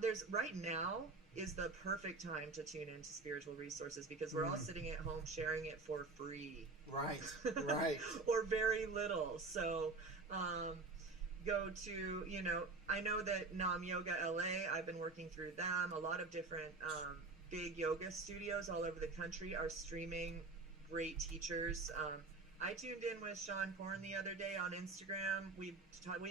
there's right now is the perfect time to tune into spiritual resources because we're all sitting at home sharing it for free. Right. Right. Or very little. So go to, you know, I know that Nam Yoga LA, I've been working through them. A lot of different big yoga studios all over the country are streaming great teachers. I tuned in with Sean Korn the other day on Instagram. We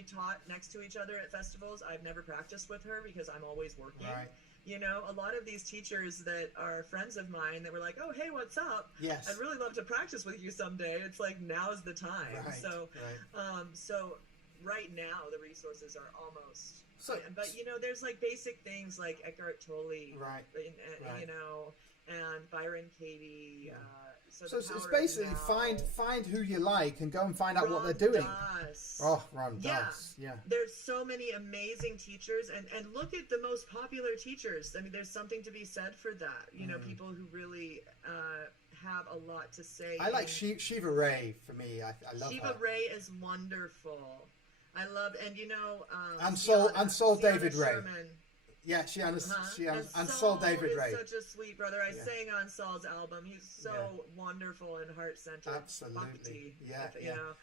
taught next to each other at festivals. I've never practiced with her because I'm always working. Right. You know, a lot of these teachers that are friends of mine that were like, oh, hey, what's up? Yes. I'd really love to practice with you someday. It's like, now's the time. Right. So, so right now the resources are almost, but you know, there's like basic things like Eckhart Tolle, right. You know, and Byron Katie, so it's basically find who you like and go and find out what they're doing. Ram Dass. Yeah. There's so many amazing teachers, and look at the most popular teachers. I mean, there's something to be said for that. You know, people who really have a lot to say. I like Shiva Ray for me. I love Shiva her. Ray is wonderful. I love, and you know, and Soul David Ray. Sherman. Yeah, and Saul David Ray. Such a sweet brother. I sang on Saul's album. He's so wonderful and heart-centered. Absolutely. Bhakti, Yeah. you know.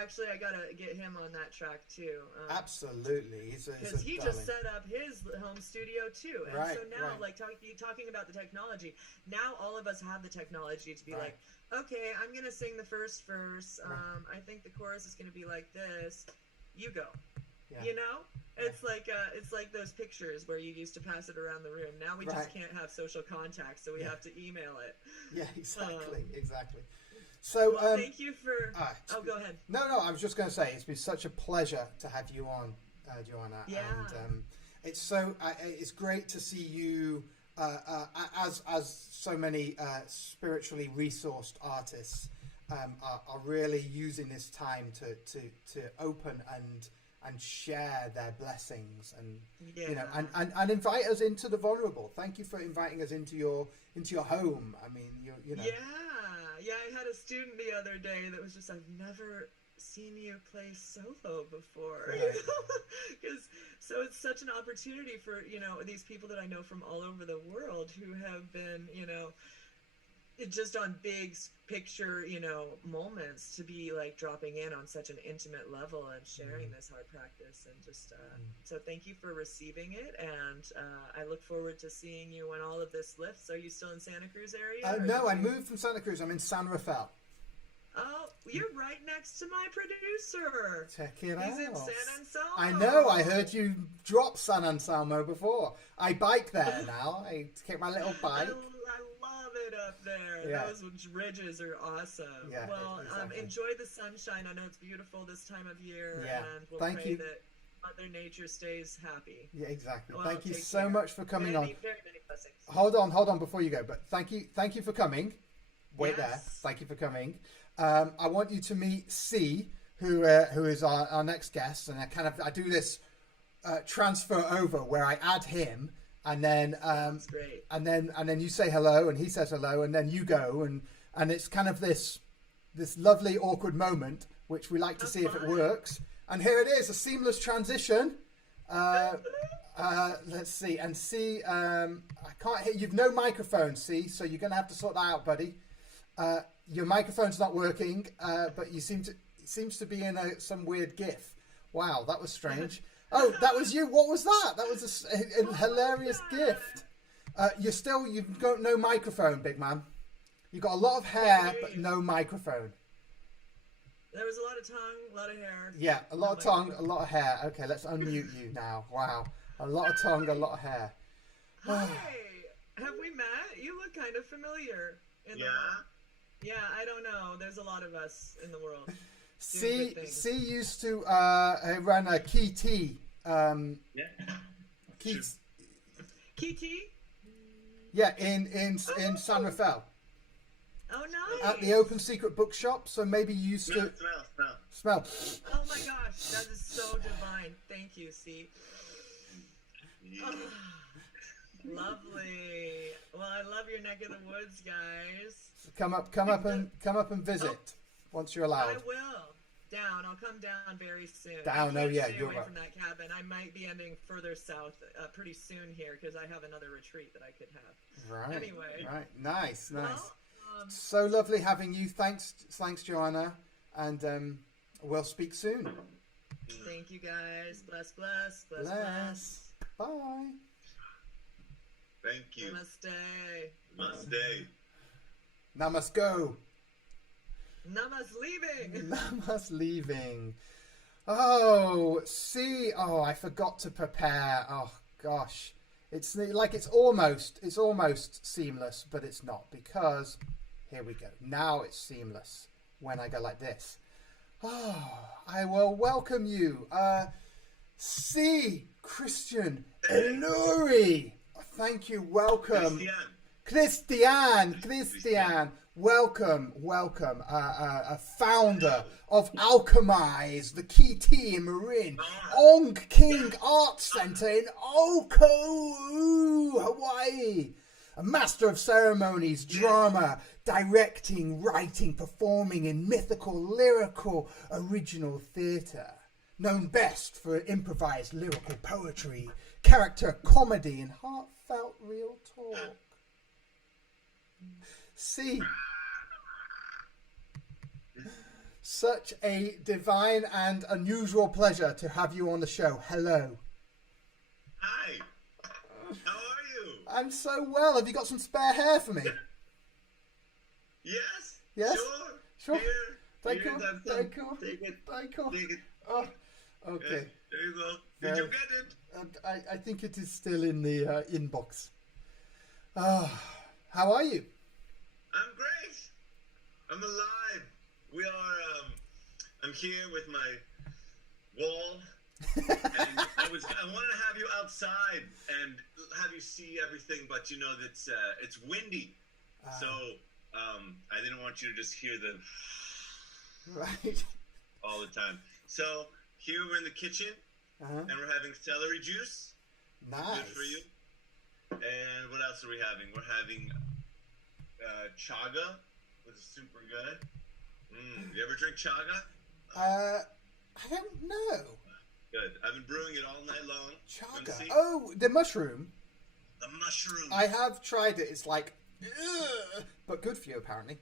Actually, I gotta get him on that track too. Absolutely, because he just set up his home studio too, and so now, like talking about the technology, now all of us have the technology to be like, okay, I'm gonna sing the first verse. I think the chorus is gonna be like this. You go. Yeah. You know, it's like those pictures where you used to pass it around the room. Now we just can't have social contact, so we have to email it. Yeah, exactly. So thank you for. Go ahead. No, I was just going to say it's been such a pleasure to have you on, Johanna. Yeah. And it's great to see you as so many spiritually resourced artists are really using this time to open and share their blessings and you know and invite us into the vulnerable. Thank you for inviting us into your home. I mean, you know. Yeah. I had a student the other day that was just, I've never seen you play solo before. Right. You know? So it's such an opportunity for, you know, these people that I know from all over the world who have been, you know, it just on big picture, moments, to be like dropping in on such an intimate level and sharing this hard practice. And just, so thank you for receiving it. And I look forward to seeing you when all of this lifts. Are you still in Santa Cruz area? No, I moved from Santa Cruz. I'm in San Rafael. Oh, you're right next to my producer. Check it out. He's in San Anselmo. I know. I heard you drop San Anselmo before. I bike there now. I take my little bike. I love it up there. Yeah. Those ridges are awesome. Yeah, well, exactly. enjoy the sunshine. I know it's beautiful this time of year. Yeah. And we'll Thank pray you. that Mother Nature stays happy. Yeah, exactly. Well, thank you take so care. much for coming on. Very many blessings. Hold on before you go. But thank you for coming. Wait there. Yes. Thank you for coming. I want you to meet SEE, who is our next guest, and I do this transfer over where I add him, and then That's great. and then you say hello, and he says hello, and then you go, and it's kind of this lovely awkward moment, which we like to see if it works. And here it is, a seamless transition. Let's see, and SEE, I can't hear. You've no microphone, SEE, so you're gonna have to sort that out, buddy. Your microphone's not working, but you seems to be in some weird GIF. Wow, that was strange. Oh, that was you. What was that? That was a hilarious gift. You've got no microphone, big man. You've got a lot of hair, but no microphone. There was a lot of tongue, a lot of hair. Yeah, a lot of tongue, a lot of hair. Okay, let's unmute you now. Wow, a lot of tongue, a lot of hair. Hi, have we met? You look kind of familiar. Yeah, I don't know. There's a lot of us in the world. SEE used to run a Key Tea. Key Tea? Yeah, in San Rafael. Oh, nice. At the Open Secret Bookshop. So maybe you used to smell. Oh my gosh, that is so divine. Thank you, SEE. Oh, lovely. Well, I love your neck of the woods, guys. Come up and visit once you're allowed. I will. Down. I'll come down very soon. Down. I Oh can't yeah, stay you're away right. from that cabin. I might be ending further south pretty soon here because I have another retreat that I could have. Right. Anyway. Right. Nice. Well, So lovely having you. Thanks, Johanna, and we'll speak soon. Thank you, guys. Bless. Bye. Thank you. Namaste. Namaste go. Namaste leaving. leaving. Oh, SEE. Oh, I forgot to prepare. Oh gosh, it's almost seamless, but it's not, because here we go. Now it's seamless when I go like this. Oh, I will welcome you, SEE Cristian Ellauri. Thank you. Welcome, Cristian. Welcome, a founder of Alchemyze, the Key Tea in Marin, Ong King Art Center in Oahu, Hawaii, a Master of Ceremonies, drama, directing, writing, performing in mythical, lyrical, original theatre, known best for improvised lyrical poetry, character comedy, and heartfelt real talk. SEE, such a divine and unusual pleasure to have you on the show. Hello. Hi. How are you? I'm so well. Have you got some spare hair for me? Yes. Yes? Sure. Sure. Here. Thank Here, you. that's Thank some. you. Take it. Thank you. Take it. Oh, okay. Yes, there you go. Did you get it? I think it is still in the inbox. How are you? I'm great. I'm alive. We are. I'm here with my wall, and I wanted to have you outside and have you see everything, but you know that's it's windy, so I didn't want you to just hear the Right. all the time. So here we're in the kitchen, and we're having celery juice. Nice. Good for you. And what else are we having? We're having chaga, which is super good. You ever drink chaga? I don't know. Good. I've been brewing it all night long. Chaga. Oh, the mushroom. The mushroom. I have tried it. It's like Ugh, but good for you apparently.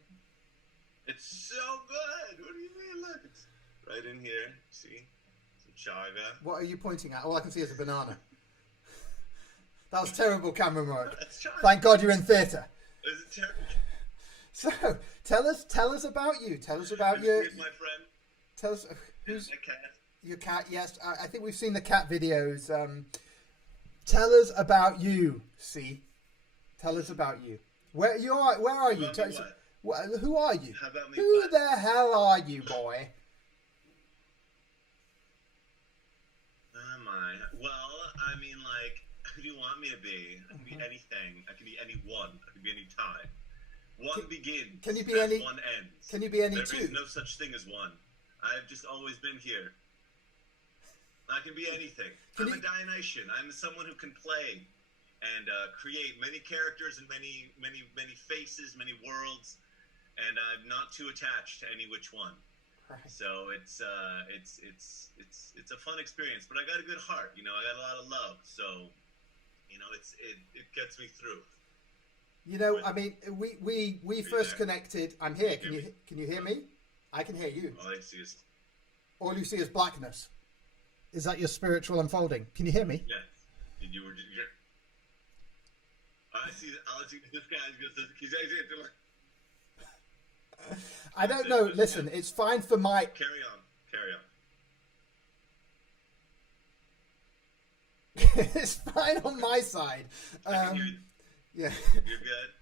It's so good. What do you mean? Look, it's right in here. See, some chaga. What are you pointing at? All I can see is a banana. That was terrible camera work. Thank God you're in theatre. Is it terrible? So tell us about you. Tell us about your. Here's my friend. Tell us who's my cat. your cat. Yes, I think we've seen the cat videos. Tell us about you. See, tell us about you. Where you are? Where are you? Tell us, who are you? How about me? Who What? the hell are you, boy? Am I? Well, I mean, like, who do you want me to be? I can be anything. I can be anyone. I can be any time. One begins. Can you be as any? One ends. Can you be any There two? is no such thing as one. I've just always been here. I can be anything. I'm a Dionysian. I'm someone who can play and create many characters and many faces, many worlds, and I'm not too attached to any which one. Right. So it's a fun experience, but I got a good heart. You know, I got a lot of love. So, you know, it gets me through. You know, I mean, we first connected. I'm here. Can you hear me? I can hear you. All I see is. All you see is blackness. Is that your spiritual unfolding? Can you hear me? Yes. You were. I see. This guy's. I don't know. Listen, it's fine for my. Carry on. It's fine on my side. Yeah. You're good.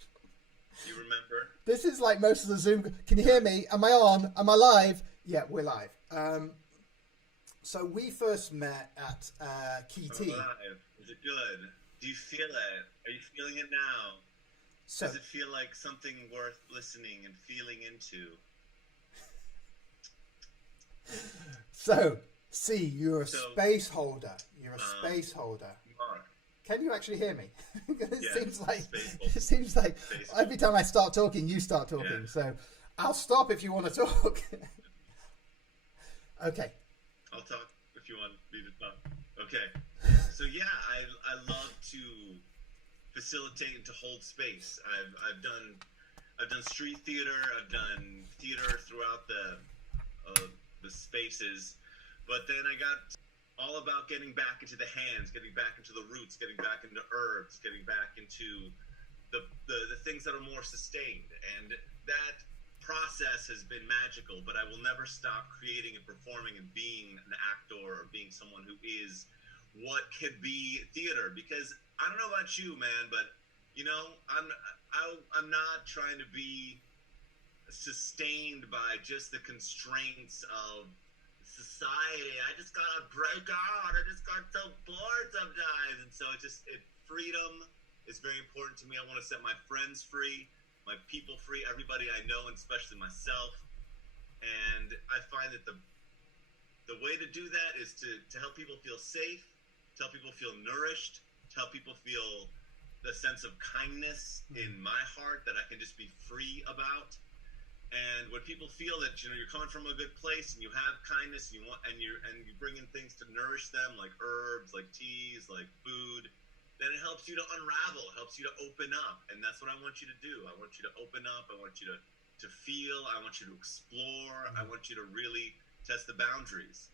You remember? This is like most of the Zoom. Can you hear me? Am I on? Am I live? Yeah, we're live. So we first met at Key T. Alive. Is it good? Do you feel it? Are you feeling it now? So, does it feel like something worth listening and feeling into? So, see, you're a space holder. You're a space holder. Mark. Can you actually hear me? It seems like every time I start talking, you start talking. Yeah. So I'll stop if you want to talk. Okay. I'll talk if you want me to talk. Okay. So yeah, I love to facilitate and to hold space. I've done street theater. I've done theater throughout the spaces, but then I got all about getting back into the hands, getting back into the roots, getting back into herbs, getting back into the things that are more sustained. And that process has been magical, but I will never stop creating and performing and being an actor or being someone who is what could be theater. Because I don't know about you, man, but you know, I'm not trying to be sustained by just the constraints of society. I just gotta break out. I just got so bored sometimes, and so freedom is very important to me. I want to set my friends free, my people free, everybody I know, and especially myself. And I find that the way to do that is to help people feel safe, to help people feel nourished, to help people feel the sense of kindness in my heart that I can just be free about. And when people feel that, you know, you're coming from a good place and you have kindness and you bring in things to nourish them, like herbs, like teas, like food, then it helps you to unravel, it helps you to open up. And that's what I want you to do. I want you to open up. I want you to feel. I want you to explore. I want you to really test the boundaries.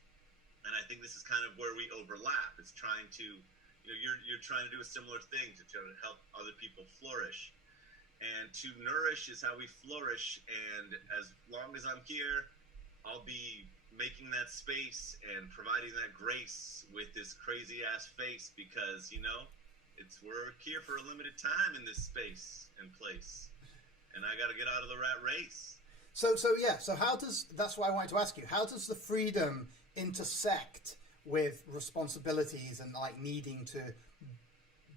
And I think this is kind of where we overlap. It's trying to, you know, you're trying to do a similar thing to try to help other people flourish. And to nourish is how we flourish. And as long as I'm here, I'll be making that space and providing that grace with this crazy ass face, because, you know, we're here for a limited time in this space and place. And I got to get out of the rat race. So that's why I wanted to ask you, how does the freedom intersect with responsibilities and like needing to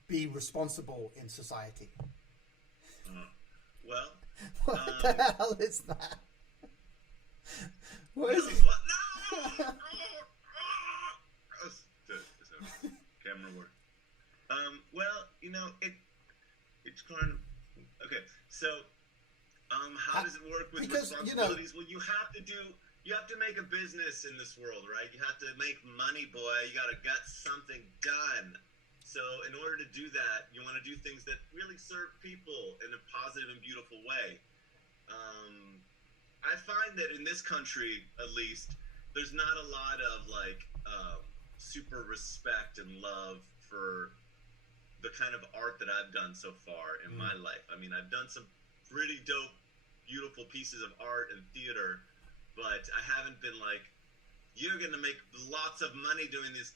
be responsible in society? Well, what the hell is that? What is it? No! Camera work. Well, you know, it's kind of okay. So, how does it work with responsibilities? Well, you have to make a business in this world, right? You have to make money, boy. You got to get something done. So in order to do that, you want to do things that really serve people in a positive and beautiful way. I find that in this country, at least, there's not a lot of like super respect and love for the kind of art that I've done so far in my life. I mean, I've done some pretty dope, beautiful pieces of art and theater, but I haven't been like, you're going to make lots of money doing these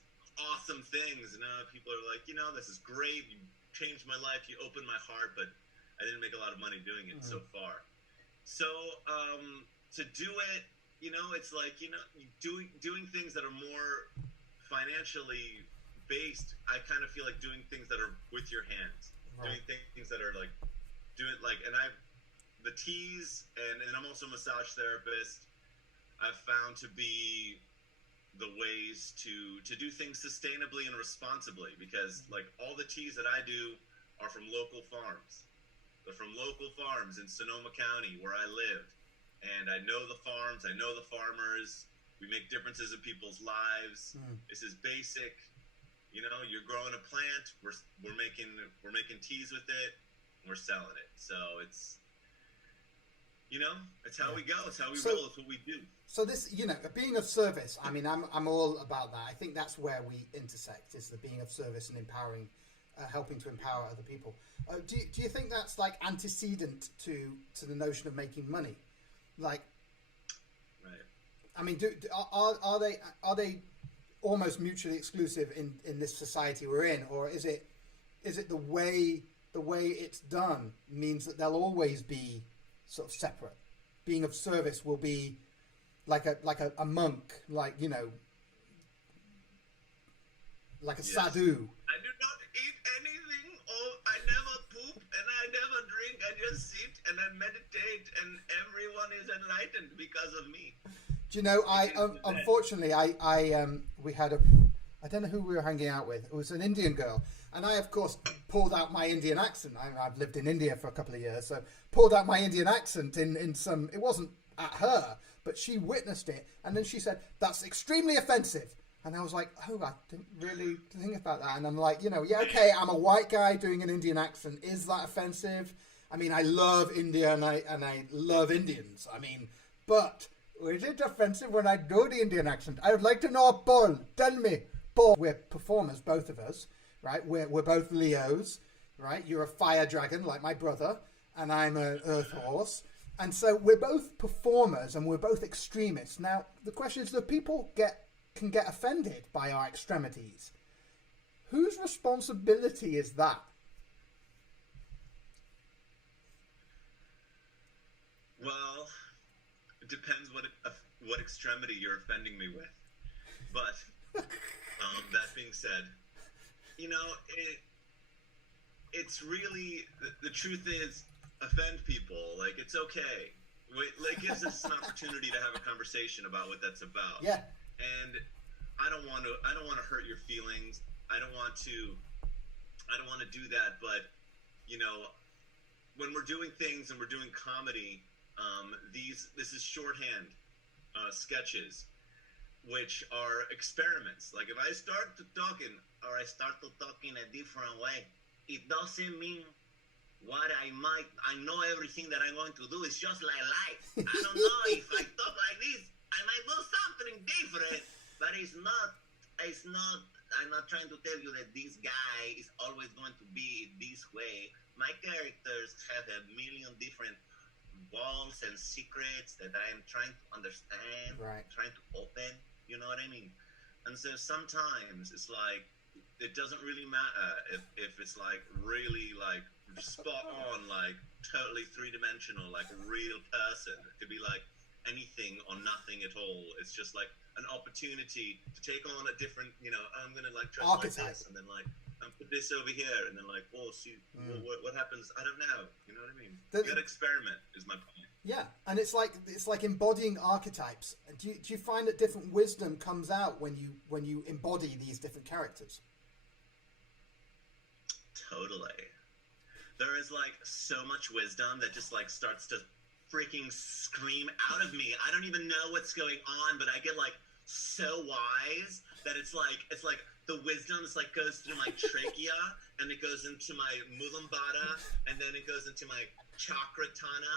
awesome things. You know, people are like, this is great. You changed my life. You opened my heart, but I didn't make a lot of money doing it so far. So to do it, it's like, doing things that are more financially based. I kind of feel like doing things that are with your hands, doing things that are like, and the teas, and I'm also a massage therapist, I've found to be the ways to do things sustainably and responsibly, because like all the teas that I do are from local farms. They're from local farms in Sonoma County where I lived. And I know the farms, I know the farmers. We make differences in people's lives. This is basic. You're growing a plant, we're making teas with it, we're selling it. So it's it's how we go, it's how we roll, it's what we do. So this, being of service, I mean, I'm all about that. I think that's where we intersect, is the being of service and empowering, helping to empower other people. Do you think that's like antecedent to the notion of making money? Like, right. I mean, are they almost mutually exclusive in this society we're in, or is it the way it's done means that they'll always be sort of separate? Being of service will be like a monk, like like a sadhu. I do not eat anything, or I never poop, and I never drink. I just sit and I meditate, and everyone is enlightened because of me. Do you know, unfortunately, we had I don't know who we were hanging out with. It was an Indian girl. And I, of course, pulled out my Indian accent. I've lived in India for a couple of years, so pulled out my Indian accent in some, it wasn't at her, but she witnessed it. And then she said, that's extremely offensive. And I was like, oh, I didn't really think about that. And I'm like, yeah, okay, I'm a white guy doing an Indian accent. Is that offensive? I mean, I love India and I love Indians. I mean, but is it offensive when I do the Indian accent? I would like to know, Paul. Tell me. Paul, we're performers, both of us, right? We're both Leos, right? You're a fire dragon like my brother, and I'm an earth horse. And so we're both performers and we're both extremists. Now, the question is, that people can get offended by our extremities. Whose responsibility is that? Well, it depends what extremity you're offending me with. But that being said, it's really, the truth is, offend people. Like, it's okay. It gives us an opportunity to have a conversation about what that's about. Yeah. And I don't want to hurt your feelings. I don't want to do that. But when we're doing things and we're doing comedy, this is shorthand sketches, which are experiments. Like, if I start to talking or I start to talk in a different way, it doesn't mean I know everything that I'm going to do. It's just like life. I don't know if I talk like this, I might do something different, but I'm not trying to tell you that this guy is always going to be this way. My characters have a million different walls and secrets that I am trying to understand, trying to open, you know what I mean? And so sometimes it's like, it doesn't really matter if it's like really like spot on, like totally three-dimensional, like a real person. It could be like anything or nothing at all. It's just like an opportunity to take on a different, I'm gonna like dress archetype like this, and then like put this over here, and then like, oh, see, what happens? I don't know. You know what I mean? You gotta experiment, is my point. Yeah, and it's like embodying archetypes. Do you find that different wisdom comes out when you embody these different characters? Totally. There is like so much wisdom that just like starts to freaking scream out of me. I don't even know what's going on, but I get like so wise that it's like the wisdom is like goes through my trachea, and it goes into my mulambada, and then it goes into my chakratana,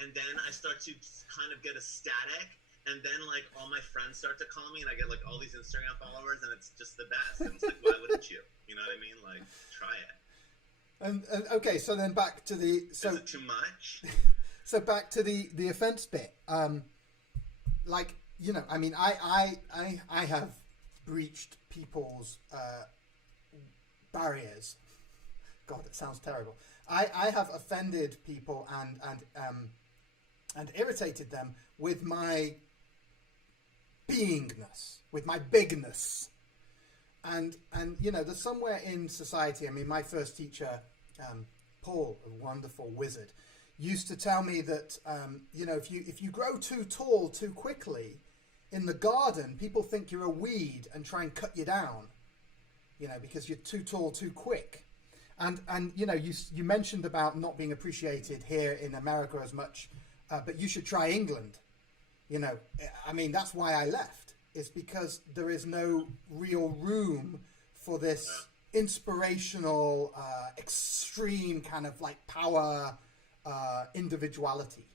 and then I start to kind of get ecstatic, and then like all my friends start to call me, and I get like all these Instagram followers, and it's just the best. And it's like, why wouldn't you? You know what I mean? Like, try it. And okay, so then back to the Is it too much? So back to the offense bit. Like, you know, I mean, I have breached people's barriers. God, it sounds terrible. I have offended people and irritated them with my beingness, with my bigness. And you know, there's somewhere in society, I mean, my first teacher, Paul, a wonderful wizard, used to tell me that, you know, if you grow too tall too quickly in the garden, people think you're a weed and try and cut you down, you know, because you're too tall too quick. And you know, you mentioned about not being appreciated here in America as much, but you should try England. You know, I mean, that's why I left. Is because there is no real room for this inspirational, extreme kind of like power, individuality.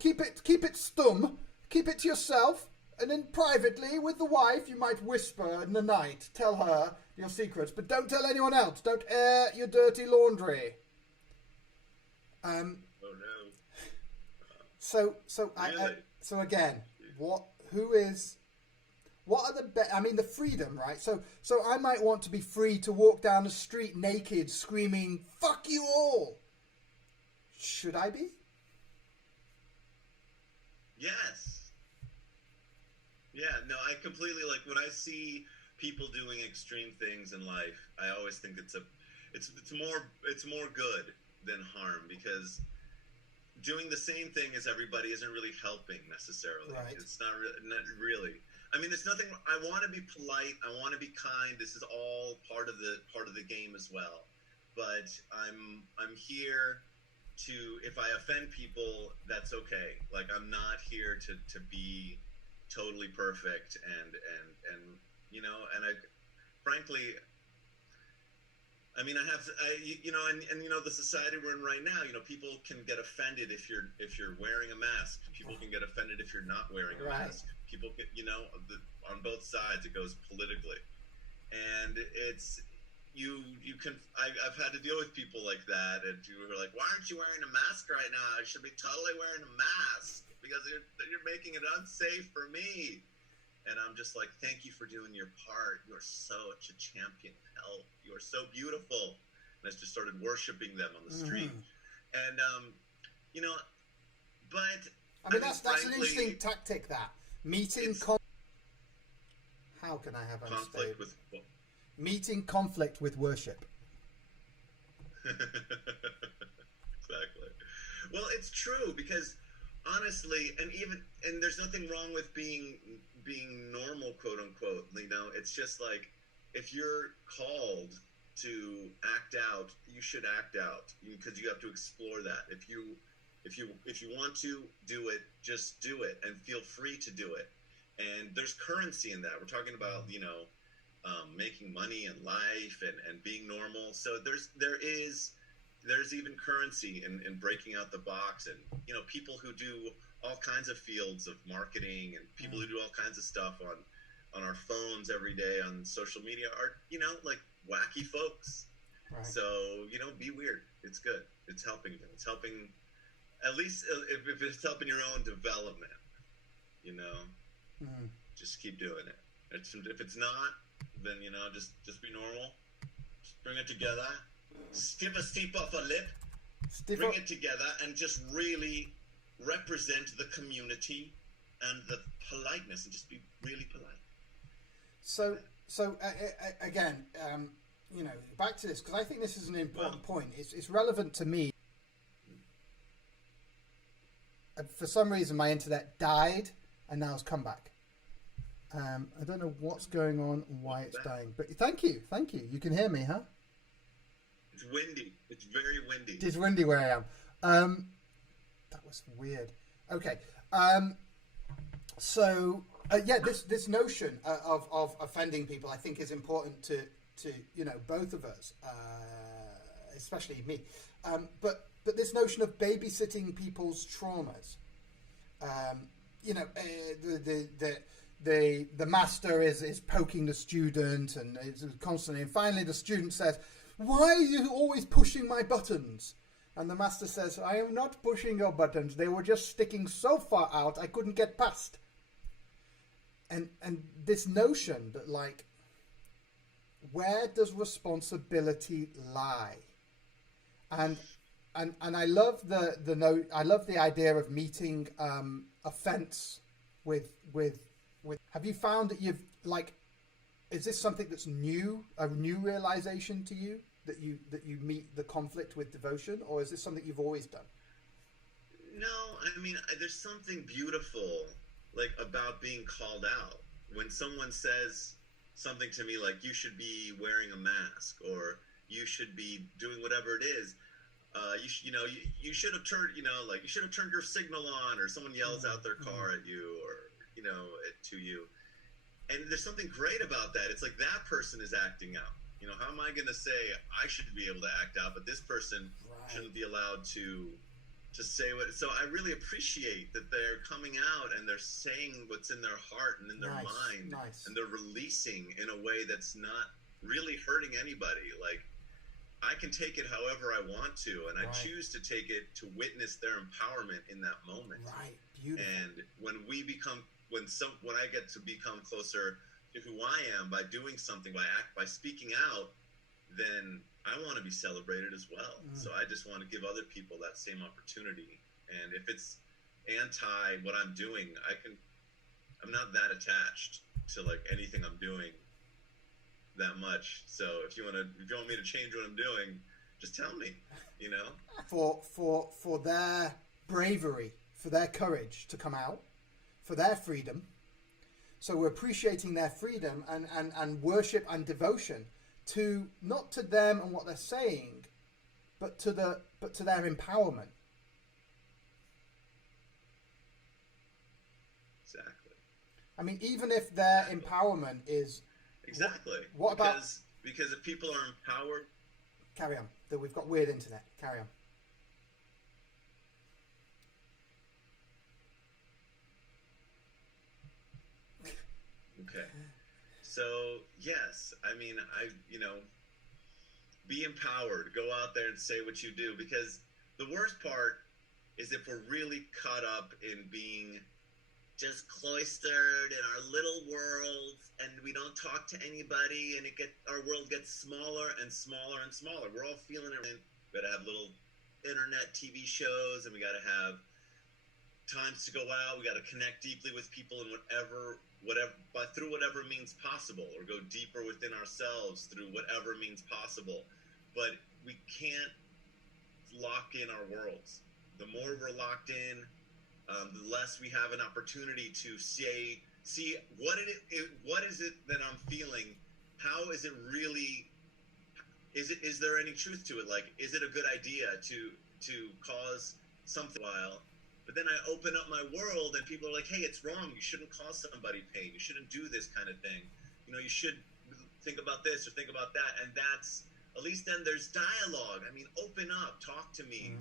Keep it stum, keep it to yourself, and then privately with the wife you might whisper in the night, tell her your secrets, but don't tell anyone else. Don't air your dirty laundry. Oh no. So Really? so again, what are the I mean, the freedom, right? So I might want to be free to walk down the street naked, screaming "fuck you all." Should I be? Yes. Yeah, no, I completely, like, when I see people doing extreme things in life, I always think it's more good than harm, because doing the same thing as everybody isn't really helping necessarily. Right. It's not really. I mean, there's nothing. I want to be polite. I want to be kind. This is all part of the game as well. But I'm here to, if I offend people, that's okay. Like, I'm not here to be totally perfect and you know, and I frankly, I mean, you know, and you know, the society we're in right now, you know, people can get offended if you're wearing a mask. People can get offended if you're not wearing a mask. People get, you know, on both sides it goes politically, and it's you can. I've had to deal with people like that, and who are like, "Why aren't you wearing a mask right now? I should be totally wearing a mask because you're making it unsafe for me." And I'm just like, thank you for doing your part. You're such a champion of health. You are so beautiful. And I just started worshiping them on the street. And, you know, but... I mean, that's an interesting tactic, that. Meeting... How can I have conflict with... Meeting conflict with worship. Exactly. Well, it's true, because... honestly, and there's nothing wrong with being normal, quote unquote. You know, it's just like, if you're called to act out, you should act out, because you have to explore that. If you want to do it, just do it and feel free to do it. And there's currency in that. We're talking about, you know, making money in life and being normal. So there's even currency in breaking out the box. And, you know, people who do all kinds of fields of marketing, and people who do all kinds of stuff on our phones every day on social media are, you know, like wacky folks. Right. So, you know, be weird. It's good. It's helping them. It's helping, at least if it's helping your own development, you know, just keep doing it. If it's not, then, you know, just be normal. Just bring it together. Give a steep off a lip, bring it together, and just really represent the community and the politeness, and just be really polite. So again, you know, back to this, because I think this is an important point. It's relevant to me. For some reason, my internet died, and now it's come back. I don't know what's going on and why it's dying, but thank you. You can hear me, huh? It's windy. It's very windy. It is windy where I am. That was weird. Okay. So yeah, this notion of offending people, I think, is important to both of us, especially me. But this notion of babysitting people's traumas, the master is poking the student and is constantly, and finally the student says, "Why are you always pushing my buttons?" And the master says, "I am not pushing your buttons. They were just sticking so far out I couldn't get past." And this notion that, like, where does responsibility lie? And I love the note. I love the idea of meeting offense with. Have you found that you've, like, is this something that's new, a new realization to you, that you meet the conflict with devotion, or is this something you've always done? No, I mean, there's something beautiful, like, about being called out. When someone says something to me like, "You should be wearing a mask," or "You should be doing whatever it is," you should have turned, like, you should have turned your signal on, or someone yells out their car at you, or to you. And there's something great about that. It's like that person is acting out. How am I going to say I should be able to act out, but this person shouldn't be allowed to say what? So I really appreciate that they're coming out and they're saying what's in their heart and in their mind, and they're releasing in a way that's not really hurting anybody. Like, I can take it however I want to, and I choose to take it to witness their empowerment in that moment. Right, beautiful. And when I get to become closer to who I am by doing something, by speaking out, then I want to be celebrated as well. So I just want to give other people that same opportunity. And if it's anti what I'm doing, I'm not that attached to, like, anything I'm doing that much. So if you want me to change what I'm doing, just tell me, For their bravery, for their courage to come out, for their freedom. So we're appreciating their freedom and worship and devotion to, not to them and what they're saying, but to their empowerment. Exactly. I mean, even if their empowerment is what about, because if people are empowered. Carry on. We've got weird internet. Carry on. Okay. So, yes, I mean, be empowered. Go out there and say what you do, because the worst part is if we're really caught up in being just cloistered in our little worlds and we don't talk to anybody, and our world gets smaller and smaller and smaller. We're all feeling it. We got to have little internet TV shows, and we got to have times to go out. We got to connect deeply with people in through whatever means possible, or go deeper within ourselves through whatever means possible. But we can't lock in our worlds. The more we're locked in, the less we have an opportunity to see what is it that I'm feeling. How is it really? Is there any truth to it? Like, is it a good idea to cause something while? But then I open up my world and people are like, "Hey, it's wrong. You shouldn't cause somebody pain. You shouldn't do this kind of thing. You should think about this or think about that." And that's, at least then there's dialogue. I mean, open up, talk to me,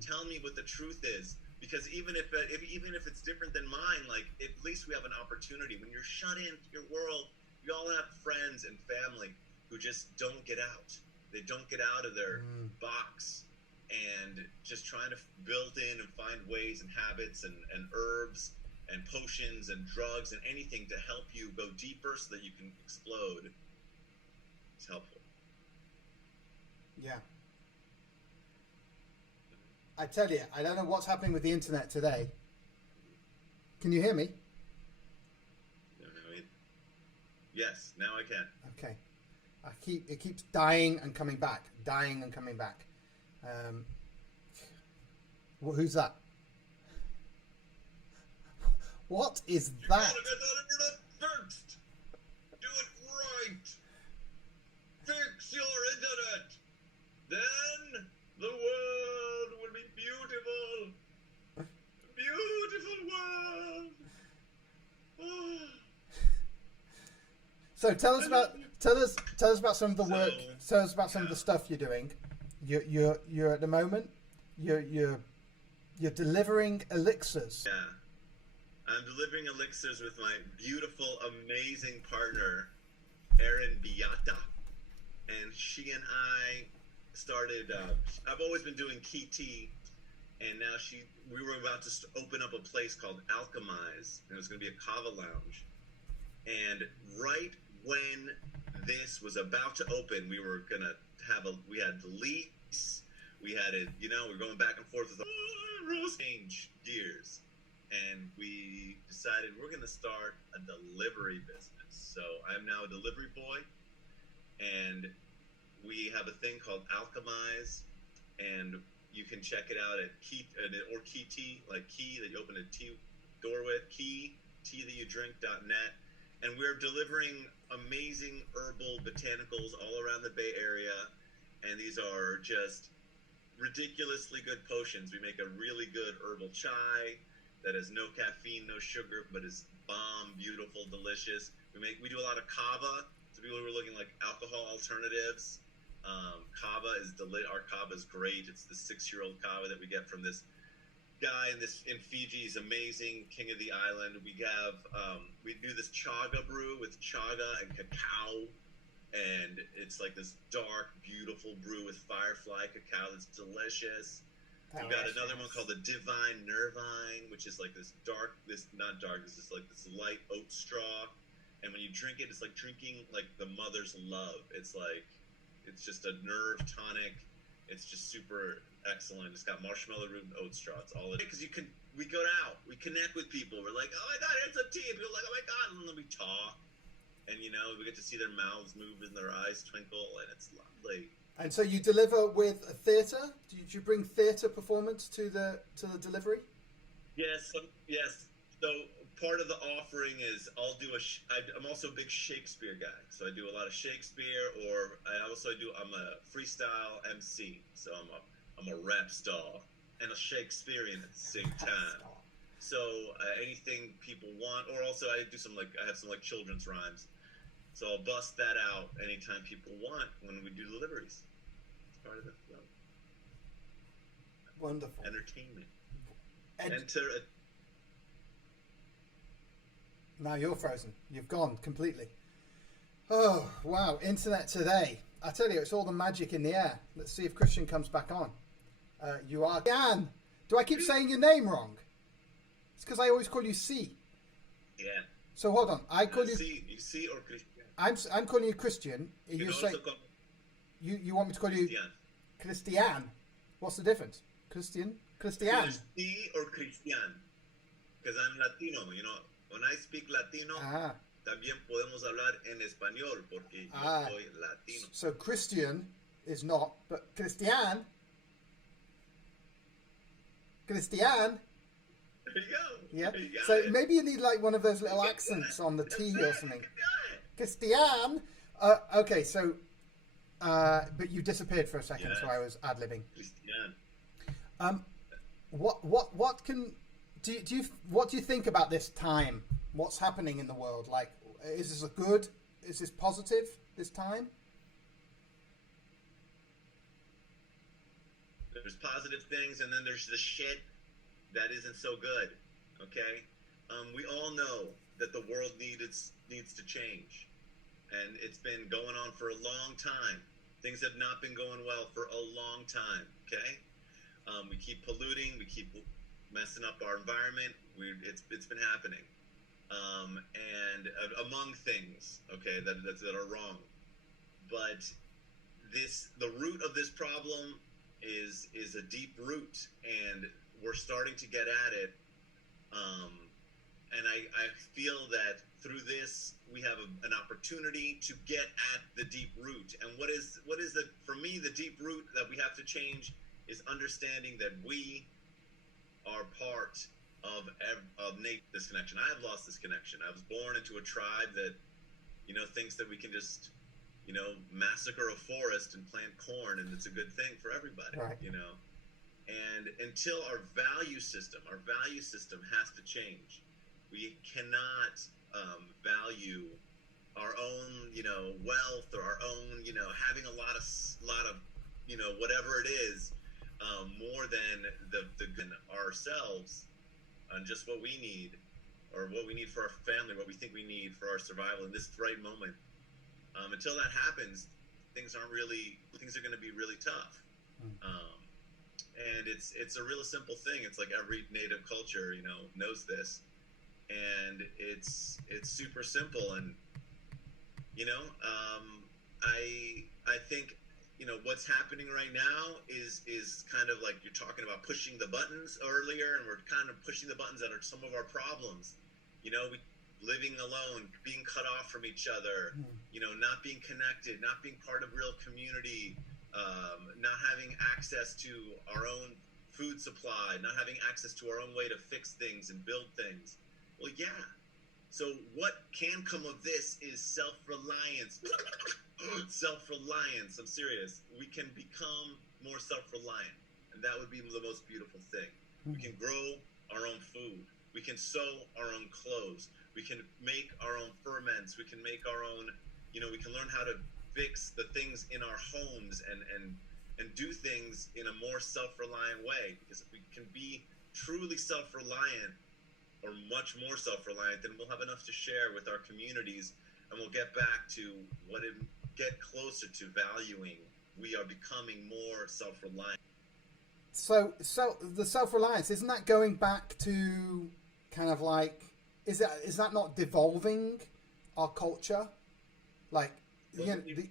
tell me what the truth is. Because even if it's different than mine, like, at least we have an opportunity. When you're shut into your world, you all have friends and family who just don't get out. They don't get out of their box. And just trying to build in and find ways and habits and herbs and potions and drugs and anything to help you go deeper so that you can explode. It's helpful. Yeah. I tell you, I don't know what's happening with the internet today. Can you hear me? Yes, now I can. Okay. It keeps dying and coming back, dying and coming back. Who's that? What is that? First, do it right. Fix your internet. Then the world will be beautiful. Beautiful world. Oh. So tell us about some of the work. Tell us about some of the stuff you're doing. You're at the moment. You're delivering elixirs. Yeah, I'm delivering elixirs with my beautiful, amazing partner, Erin Beata, and she and I started. I've always been doing key tea, and now we were about to open up a place called Alchemyze, and it was going to be a kava lounge. And right when this was about to open, we were gonna we had the lease, we had it, we're going back and forth with change gears, and we decided we're gonna start a delivery business. So I'm now a delivery boy, and we have a thing called Alchemyze, and you can check it out at Key Tea, like key that you open a tea door with, tea that you drink.net. And we're delivering amazing herbal botanicals all around the Bay Area. And these are just ridiculously good potions. We make a really good herbal chai that has no caffeine, no sugar, but is bomb, beautiful, delicious. We do a lot of kava. So people who are looking like alcohol alternatives. Kava our kava is great. It's the 6-year-old kava that we get from this guy in Fiji. Is amazing, king of the island. We have we do this chaga brew with chaga and cacao, and it's like this dark, beautiful brew with firefly cacao that's delicious. We've got another one called the Divine Nervine, which is like this light oat straw, and when you drink it, it's like drinking like the mother's love. It's just a nerve tonic. It's just super excellent. It's got marshmallow root and oat straw. It's all it is. Because we go out, we connect with people. We're like, oh my God, it's a tea. And people are like, oh my God. And then we talk. And, we get to see their mouths move and their eyes twinkle. And it's lovely. And so you deliver with a theatre? Did you bring theatre performance to the delivery? Yes. So part of the offering is I'm also a big Shakespeare guy. So I do a lot of Shakespeare, or I'm a freestyle MC. So I'm a rap star and a Shakespearean at the same time. So anything people want, or also I have some children's rhymes. So I'll bust that out anytime people want when we do deliveries. It's part of the flow. Wonderful. Entertainment. Now you're frozen. You've gone completely. Oh, wow. Internet today. I tell you, it's all the magic in the air. Let's see if Christian comes back on. You are Jan. Do I keep saying your name wrong? It's because I always call you C. Yeah. So hold on. I call you C or Christian. I'm calling you Christian. You say you want me to call you Christian. What's the difference? Christian? C or Christian. Because I'm Latino, When I speak Latino, también podemos hablar en español porque yo soy Latino. So Christian is not, but Christian. There you go. Yeah. You So it. maybe you need like one of those little accents on the T or something. Christian. Okay. So, but you disappeared for a second, so I was ad-libbing. Christian. What do you think about this time? What's happening in the world? Like, is this positive, this time? There's positive things, and then there's the shit that isn't so good, okay? We all know that the world needs to change, and it's been going on for a long time. Things have not been going well for a long time, okay? We keep polluting, we keep messing up our environment. It's been happening, and among things, okay, that are wrong. But the root of this problem is a deep root, and we're starting to get at it. And I feel that through this we have an opportunity to get at the deep root. And what is for me the deep root that we have to change is understanding that we are part of this connection. I have lost this connection. I was born into a tribe that thinks that we can just massacre a forest and plant corn and it's a good thing for everybody. Right. And until our value system has to change. We cannot value our own, wealth, or our own, having a lot of, whatever it is, more than the good ourselves, on just what we need, or what we need for our family, what we think we need for our survival in this right moment. Until that happens, things are going to be really tough. And it's a real simple thing. It's like every native culture, knows this, and it's super simple. And I think what's happening right now is kind of like you're talking about pushing the buttons earlier, and we're kind of pushing the buttons that are some of our problems. We living alone, being cut off from each other, not being connected, not being part of real community, not having access to our own food supply, not having access to our own way to fix things and build things. Well, yeah. So what can come of this is self-reliance. Self-reliance. I'm serious. We can become more self-reliant, and that would be the most beautiful thing. We can grow our own food. We can sew our own clothes. We can make our own ferments. We can make our own, we can learn how to fix the things in our homes and do things in a more self-reliant way. Because if we can be truly self-reliant, or much more self-reliant, then we'll have enough to share with our communities, and we'll get back to get closer to valuing. We are becoming more self-reliant. So the self-reliance, isn't that going back to kind of like, is that not devolving our culture? Like, the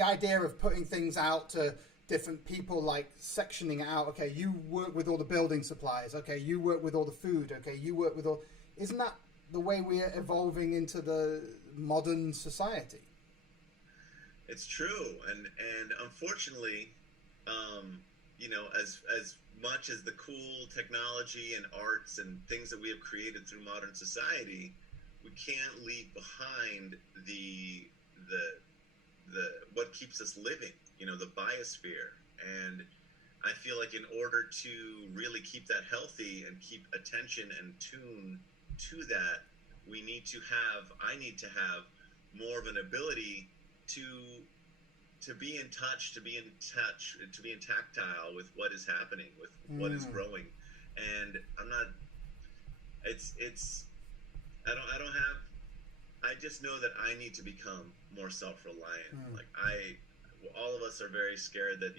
idea of putting things out to different people, like sectioning it out. Okay, you work with all the building supplies. Okay, you work with all the food. Okay, you work with all. Isn't that the way we're evolving into the modern society? It's true, and unfortunately, as much as the cool technology and arts and things that we have created through modern society, we can't leave behind the what keeps us living. The biosphere. And I feel like in order to really keep that healthy and keep attention and tune to that, I need to have more of an ability to be in touch, to be in tactile with what is happening, with what is growing. And I just know that I need to become more self-reliant. Like all of us are very scared that,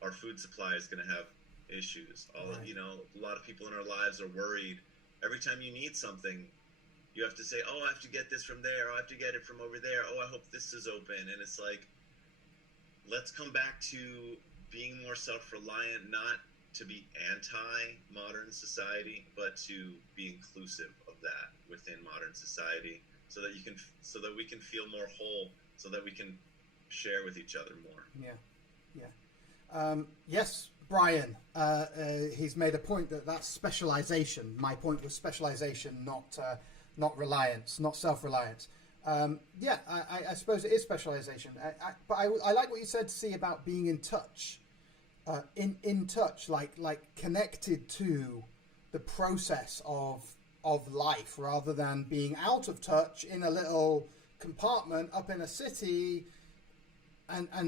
our food supply is going to have issues. A lot of people in our lives are worried. Every time you need something, you have to say, oh, I have to get this from there. I have to get it from over there. Oh, I hope this is open. And it's like, let's come back to being more self-reliant, not to be anti-modern society, but to be inclusive of that within modern society, so that we can feel more whole, so that we can share with each other more. Yes, Brian, he's made a point that's specialization. My point was specialization, not reliance, not self-reliance. I suppose it is specialization. But I like what you said, see, about being in touch, in touch, like connected to the process of life, rather than being out of touch in a little compartment up in a city, and I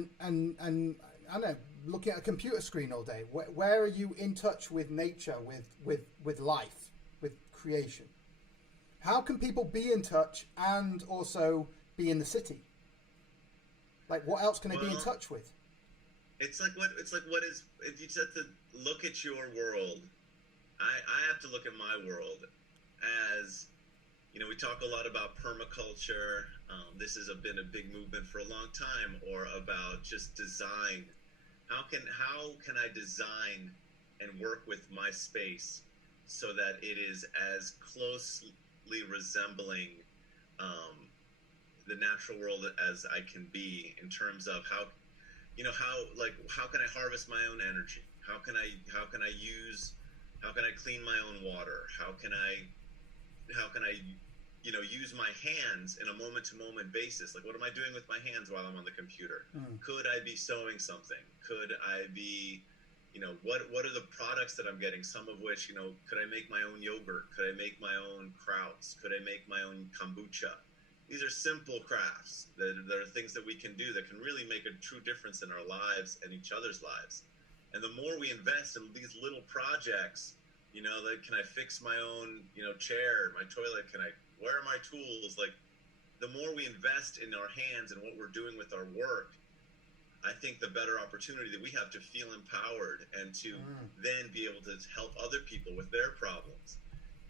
don't know, looking at a computer screen all day. Where are you in touch with nature, with life, with creation? How can people be in touch and also be in the city? Like, what else can they be in touch with? If you have to look at your world, I have to look at my world as, we talk a lot about permaculture. This has been a big movement for a long time, or about just design. How can I design and work with my space so that it is as closely resembling the natural world as I can be, in terms of how can I harvest my own energy? How can I clean my own water? How can I use my hands in a moment-to-moment basis? Like, what am I doing with my hands while I'm on the computer? Could I be sewing something? Could I be, what are the products that I'm getting? Some of which, could I make my own yogurt? Could I make my own krauts? Could I make my own kombucha? these are simple crafts that are things that we can do that can really make a true difference in our lives and each other's lives. And the more we invest in these little projects, you know, like, can I fix my own, you know, chair, my toilet? Where are my tools? Like, the more we invest in our hands and what we're doing with our work, I think the better opportunity that we have to feel empowered and to then be able to help other people with their problems.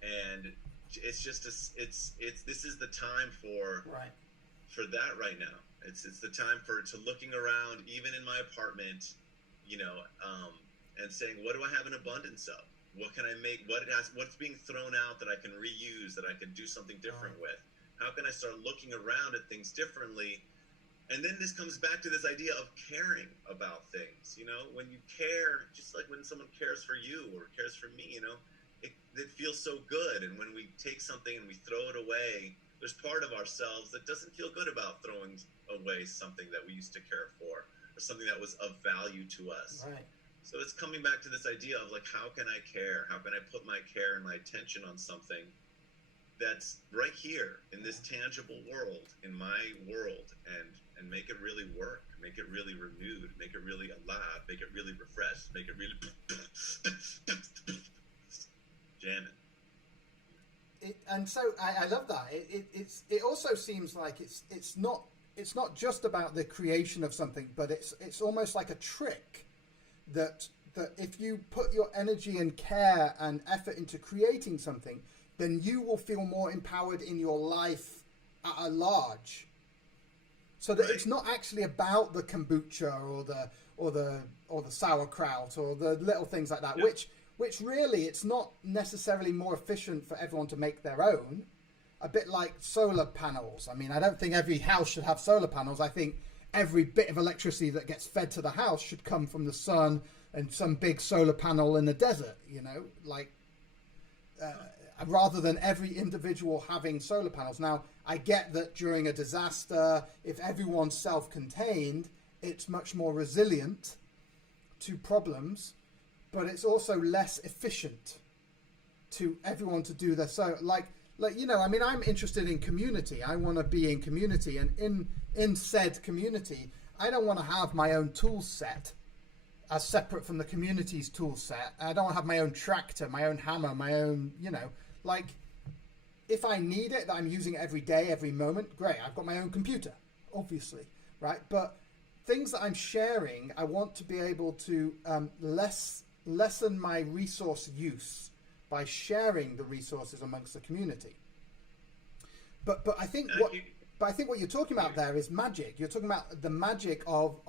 And it's just this is the time for that right now. It's the time to looking around, even in my apartment, you know, and saying, what do I have an abundance of? What can I make? What's being thrown out that I can reuse, that I can do something different with? How can I start looking around at things differently? And then this comes back to this idea of caring about things. You know, when you care, just like when someone cares for you or cares for me, you know, it feels so good. And when we take something and we throw it away, there's part of ourselves that doesn't feel good about throwing away something that we used to care for or something that was of value to us. Right. So it's coming back to this idea of like, how can I care? How can I put my care and my attention on something that's right here in this tangible world, in my world, and make it really work, make it really renewed, make it really alive, make it really refreshed, make it really jamming. And so I love that. It also seems like it's not just about the creation of something, but it's almost like a trick that if you put your energy and care and effort into creating something, then you will feel more empowered in your life at large. So that it's not actually about the kombucha or the sauerkraut or the little things like that, which really it's not necessarily more efficient for everyone to make their own. A bit like solar panels. I mean, I don't think every house should have solar panels. I think every bit of electricity that gets fed to the house should come from the sun and some big solar panel in the desert, you know, like rather than every individual having solar panels. Now, I get that during a disaster, if everyone's self-contained, it's much more resilient to problems, but it's also less efficient to everyone to do this. So like, you know, I mean, I'm interested in community. I want to be in community, and in said community, I don't want to have my own tool set as separate from the community's tool set. I don't want to have my own tractor, my own hammer, my own, you know, like, if I need it, that I'm using it every day, every moment, great. I've got my own computer, obviously, right? But things that I'm sharing, I want to be able to lessen my resource use by sharing the resources amongst the community. But I think what you're talking about there is magic. You're talking about the magic of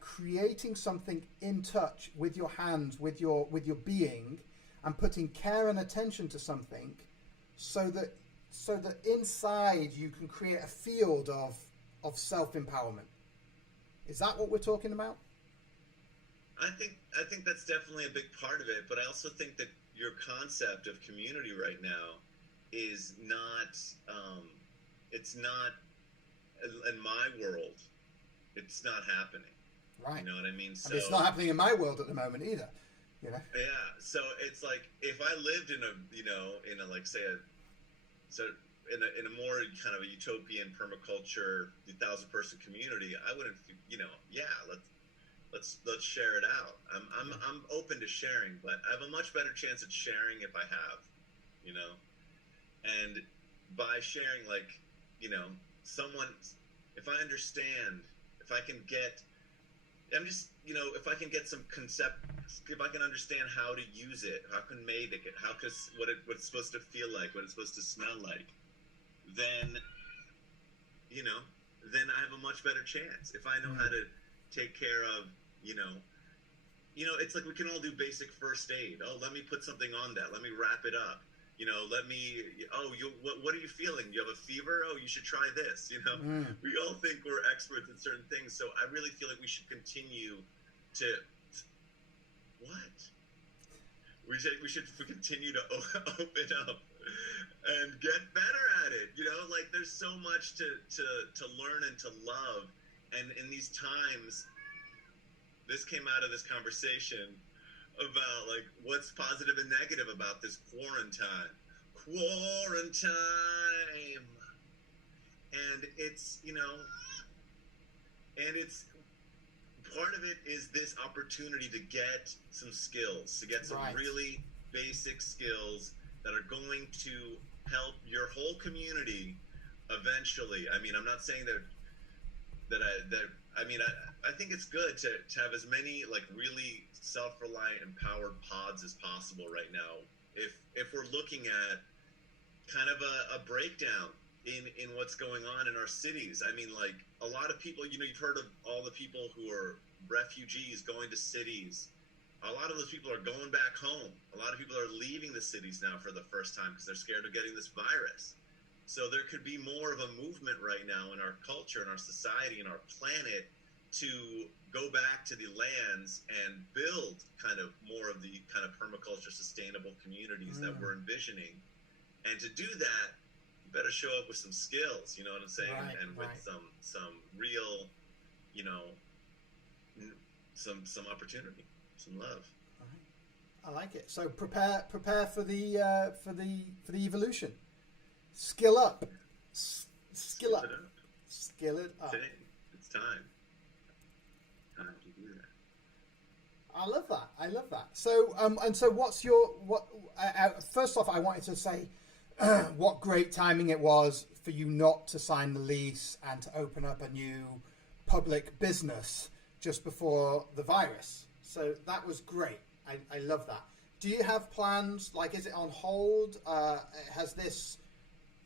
creating something in touch with your hands, with your being, and putting care and attention to something, so that inside you can create a field of self-empowerment. Is that what we're talking about? I think that's definitely a big part of it, but I also think that your concept of community right now is not it's not, in my world, it's not happening. Right. You know what I mean? So, and it's not happening in my world at the moment either. You know? Yeah. So it's like, if I lived in a, you know, in a, like, say in a more kind of a utopian permaculture 1,000-person community, I wouldn't, you know, let's share it out. I'm open to sharing, but I have a much better chance at sharing if I have, you know, and by sharing, like, you know, if I understand, if I can get, if I can get some concept, if I can understand how to use it, how can make it, what it's supposed to feel like, what it's supposed to smell like, then, you know, then I have a much better chance. If I know how to take care of, you know, it's like we can all do basic first aid. Oh, let me put something on that. Let me wrap it up. You know, what are you feeling? You have a fever? Oh, you should try this. You know, we all think we're experts in certain things. So I really feel like we should continue to, we should continue to open up and get better at it. You know, like, there's so much to learn and to love. And in these times, this came out of this conversation about, like, what's positive and negative about this quarantine. and it's, you know, and it's part of it is this opportunity to get some skills, to get some really basic skills that are going to help your whole community eventually. I mean, I'm not saying I think it's good to have as many like really self-reliant, empowered pods as possible right now. If we're looking at kind of a breakdown in what's going on in our cities. I mean, like a lot of people, you know, you've heard of all the people who are refugees going to cities. A lot of those people are going back home. A lot of people are leaving the cities now for the first time because they're scared of getting this virus. So there could be more of a movement right now in our culture, in our society, in our planet to go back to the lands and build kind of more of the kind of permaculture sustainable communities that we're envisioning. And to do that, you better show up with some skills, you know what I'm saying? And with some real, you know, some opportunity, some love. I like it. So prepare for the evolution. Skill up. Skill up. Skill it up. It's time. Time to do that. I love that. So and so what's your first off, I wanted to say what great timing it was for you not to sign the lease and to open up a new public business just before the virus. So that was great. I love that. Do you have plans? Like, is it on hold? Has this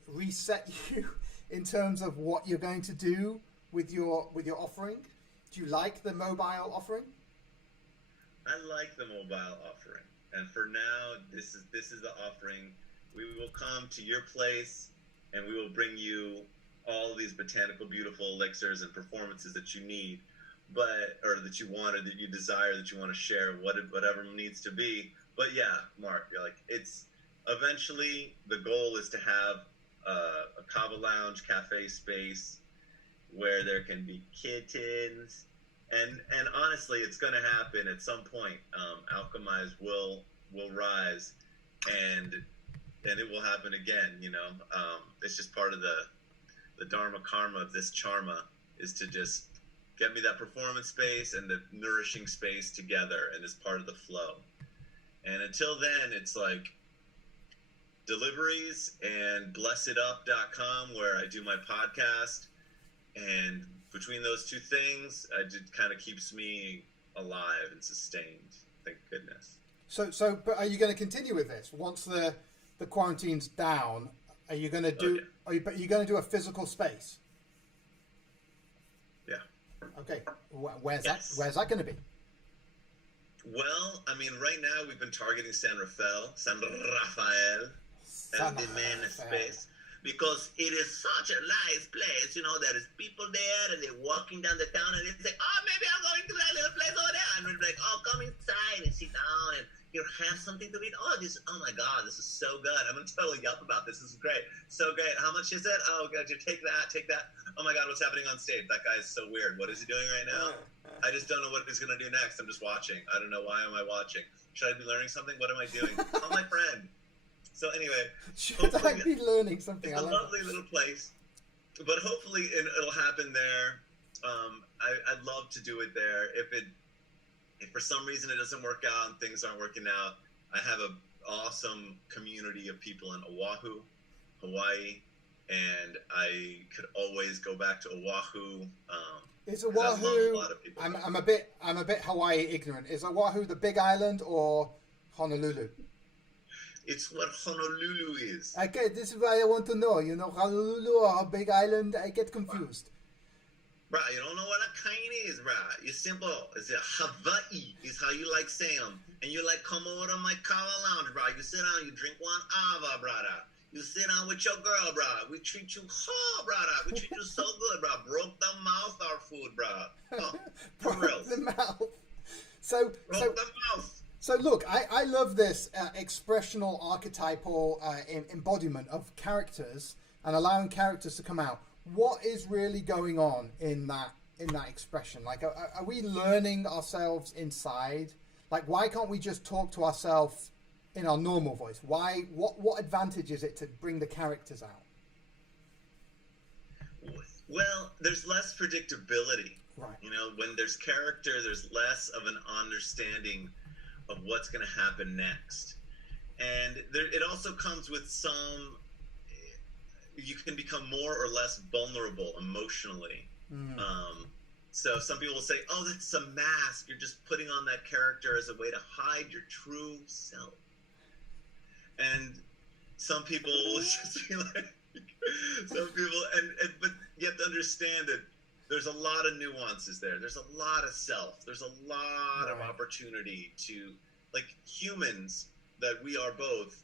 reset you in terms of what you're going to do with your offering? Do you like the mobile offering? I like the mobile offering, and for now, this is the offering. We will come to your place, and we will bring you all these botanical, beautiful elixirs and performances that you need, or that you want, or that you desire, that you want to share, whatever needs to be. But yeah, Mark, you're like, it's eventually the goal is to have a kava lounge cafe space where there can be kittens. And honestly, it's going to happen at some point. Alchemyze will rise, and it will happen again. You know, it's just part of the dharma karma of this charma is to just get me that performance space and the nourishing space together, and it's part of the flow. And until then, it's like deliveries and blessedup.com, where I do my podcast, and between those two things, it kind of keeps me alive and sustained. Thank goodness. So, but are you going to continue with this once the quarantine's down? Are you going to do? Are you going to do a physical space? Yeah. Okay. Where's that going to be? Well, I mean, right now we've been targeting San Rafael as the main space. Because it is such a nice place, you know, there is people there and they're walking down the town and they say, oh, maybe I'm going to that little place over there. And we're like, oh, come inside and sit down and you have something to eat. Oh, my God, this is so good. I'm going to totally yelp about this. This is great. So great. How much is it? Oh, God, you take that. Oh, my God, what's happening on stage? That guy is so weird. What is he doing right now? I just don't know what he's going to do next. I'm just watching. I don't know. Why am I watching? Should I be learning something? What am I doing? Oh, my friend. So anyway, should I be learning something? It's a lovely little place, but hopefully it'll happen there. I'd love to do it there. If for some reason it doesn't work out and things aren't working out, I have an awesome community of people in Oahu, Hawaii, and I could always go back to Oahu. Is Oahu? I'm a bit Hawaii ignorant. Is Oahu the Big Island or Honolulu? It's what Honolulu is. Okay, this is why I want to know. You know, Honolulu or Big Island, I get confused. Bruh, you don't know what a kind is, bruh. It's simple. It's Hawaii is how you like say them. And you like come over to my kava lounge, bruh. You sit down, you drink one ava, brother. You sit down with your girl, bruh. We treat you brother. We treat you so good, bruh. Broke the mouth our food, bruh. Oh, Broke the mouth. Broke the mouth. So look, I love this expressional, archetypal embodiment of characters and allowing characters to come out. What is really going on in that expression? Like, are we learning ourselves inside? Like, why can't we just talk to ourselves in our normal voice? Why? What advantage is it to bring the characters out? Well, there's less predictability. Right. You know, when there's character, there's less of an understanding of what's going to happen next. And it also comes with some, you can become more or less vulnerable emotionally. So some people will say, oh, that's a mask. You're just putting on that character as a way to hide your true self. And some people will just be like, but you have to understand that there's a lot of nuances there. There's a lot of self. There's a lot of opportunity to, like, humans that we are both,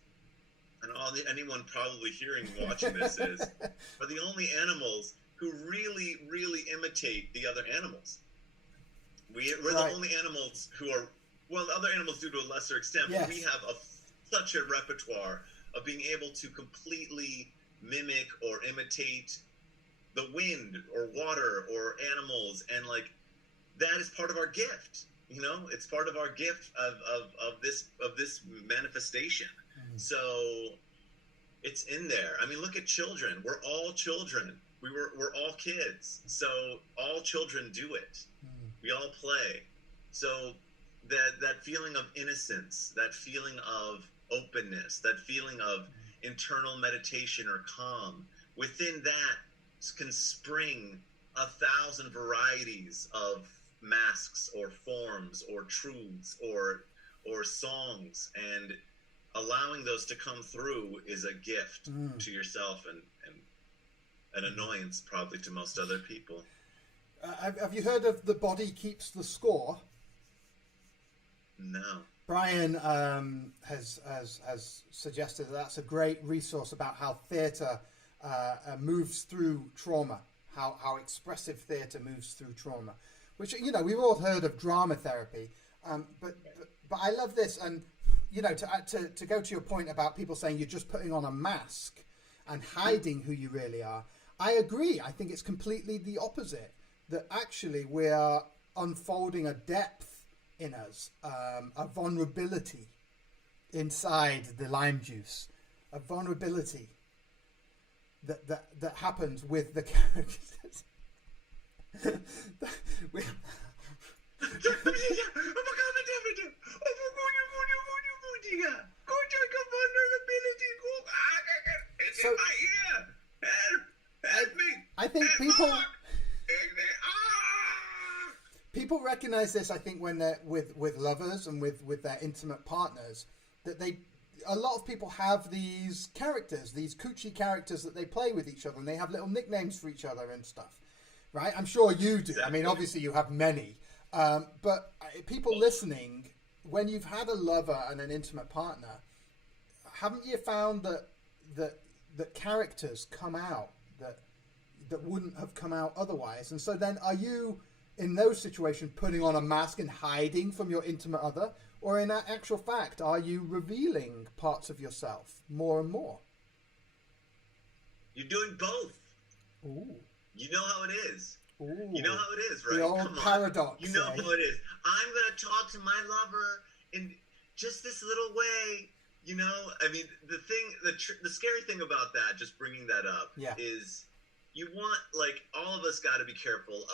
and anyone probably hearing and watching this are the only animals who really, really imitate the other animals. We're the only animals who are, well, other animals do to a lesser extent, but we have such a repertoire of being able to completely mimic or imitate the wind or water or animals, and like that is part of our gift. You know, it's part of our gift of this manifestation. So it's in there. I mean, look at children. We're all children. We're all kids. So all children do it. We all play. So that feeling of innocence, that feeling of openness, that feeling of internal meditation or calm, within that can spring 1,000 varieties of masks or forms or truths or songs, and allowing those to come through is a gift to yourself and an annoyance probably to most other people. Have you heard of The Body Keeps the Score? No. Brian has suggested that's a great resource about how theatre moves through trauma, how expressive theatre moves through trauma, which, you know, we've all heard of drama therapy, but I love this. And, you know, to go to your point about people saying you're just putting on a mask and hiding who you really are, I agree. I think it's completely the opposite, that actually we are unfolding a depth in us, a vulnerability inside the lime juice, a vulnerability that happens with the characters. So, I think people recognize this, I think, when they're with lovers and with their intimate partners, that a lot of people have these characters, these coochie characters that they play with each other, and they have little nicknames for each other and stuff, right? I'm sure you do. Exactly. I mean, obviously you have many, but people listening, when you've had a lover and an intimate partner, haven't you found that characters come out that wouldn't have come out otherwise? And so then, are you in those situations putting on a mask and hiding from your intimate other, or in actual fact, are you revealing parts of yourself more and more? You're doing both. Ooh. You know how it is. Ooh. You know how it is, right? The old paradox. You know how it is. I'm going to talk to my lover in just this little way. You know, I mean, the scary thing about that, just bringing that up, is you want, like, all of us got to be careful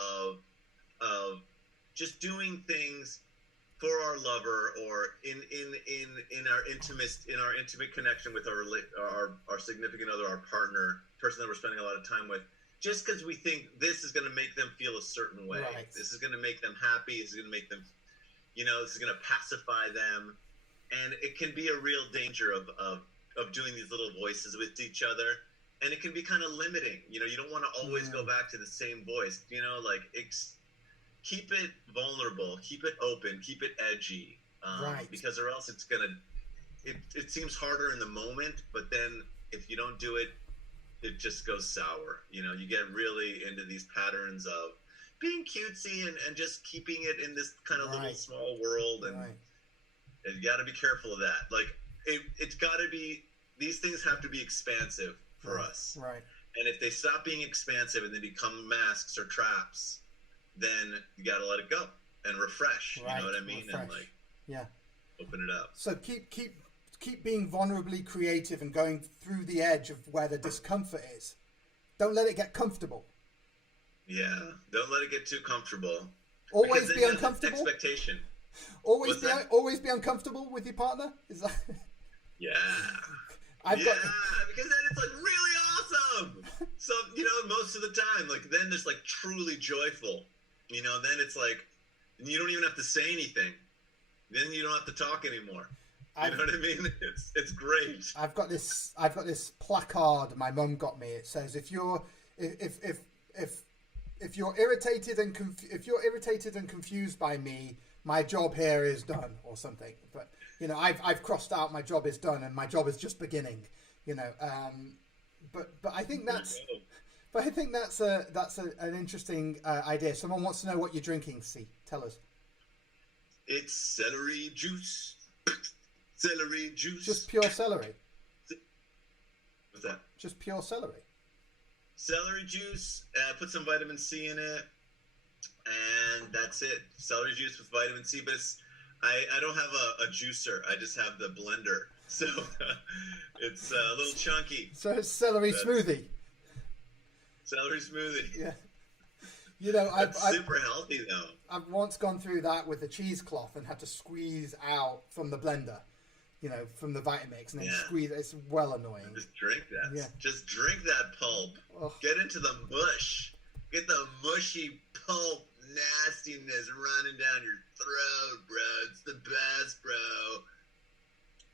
of just doing things for our lover, or in our intimate connection with our significant other, our partner, person that we're spending a lot of time with, just because we think this is going to make them feel a certain way. Right. This is going to make them happy. This is going to make them, you know, this is going to pacify them. And it can be a real danger of doing these little voices with each other. And it can be kind of limiting. You know, you don't want to always go back to the same voice. You know, like, keep it vulnerable, keep it open, keep it edgy. Right. Because or else it's going to, it seems harder in the moment, but then if you don't do it, it just goes sour. You know, you get really into these patterns of being cutesy and just keeping it in this kind of little small world. And you got to be careful of that. Like, it's got to be, these things have to be expansive for us. Right. And if they stop being expansive and they become masks or traps, then you got to let it go and refresh. Right. You know what I mean? Refresh. And like, open it up. So keep being vulnerably creative and going through the edge of where the discomfort is. Don't let it get comfortable. Yeah, don't let it get too comfortable. Always be uncomfortable. Expectation. Always be uncomfortable with your partner. Is that? Yeah. Because then it's like really awesome. So most of the time, like then it's like truly joyful. Then it's like you don't even have to say anything. Then you don't have to talk anymore. You know what I mean? It's great. I've got this placard my mum got me. It says if you're irritated and confused by me, my job here is done, or something. But I've crossed out my job is done and my job is just beginning. But I think that's an interesting idea. Someone wants to know what you're drinking. See, tell us. It's celery juice. Celery juice. Just pure celery. What's that? Just pure celery. Celery juice. Put some vitamin C in it, and that's it. Celery juice with vitamin C. But I don't have a juicer. I just have the blender, so it's a little chunky. So it's celery smoothie. Celery smoothie. Yeah. That's super healthy though. I've once gone through that with a cheesecloth and had to squeeze out from the blender, from the Vitamix, and then squeeze. It's well annoying. Just drink that. Yeah. Just drink that pulp. Oh. Get into the mush. Get the mushy pulp nastiness running down your throat, bro. It's the best, bro.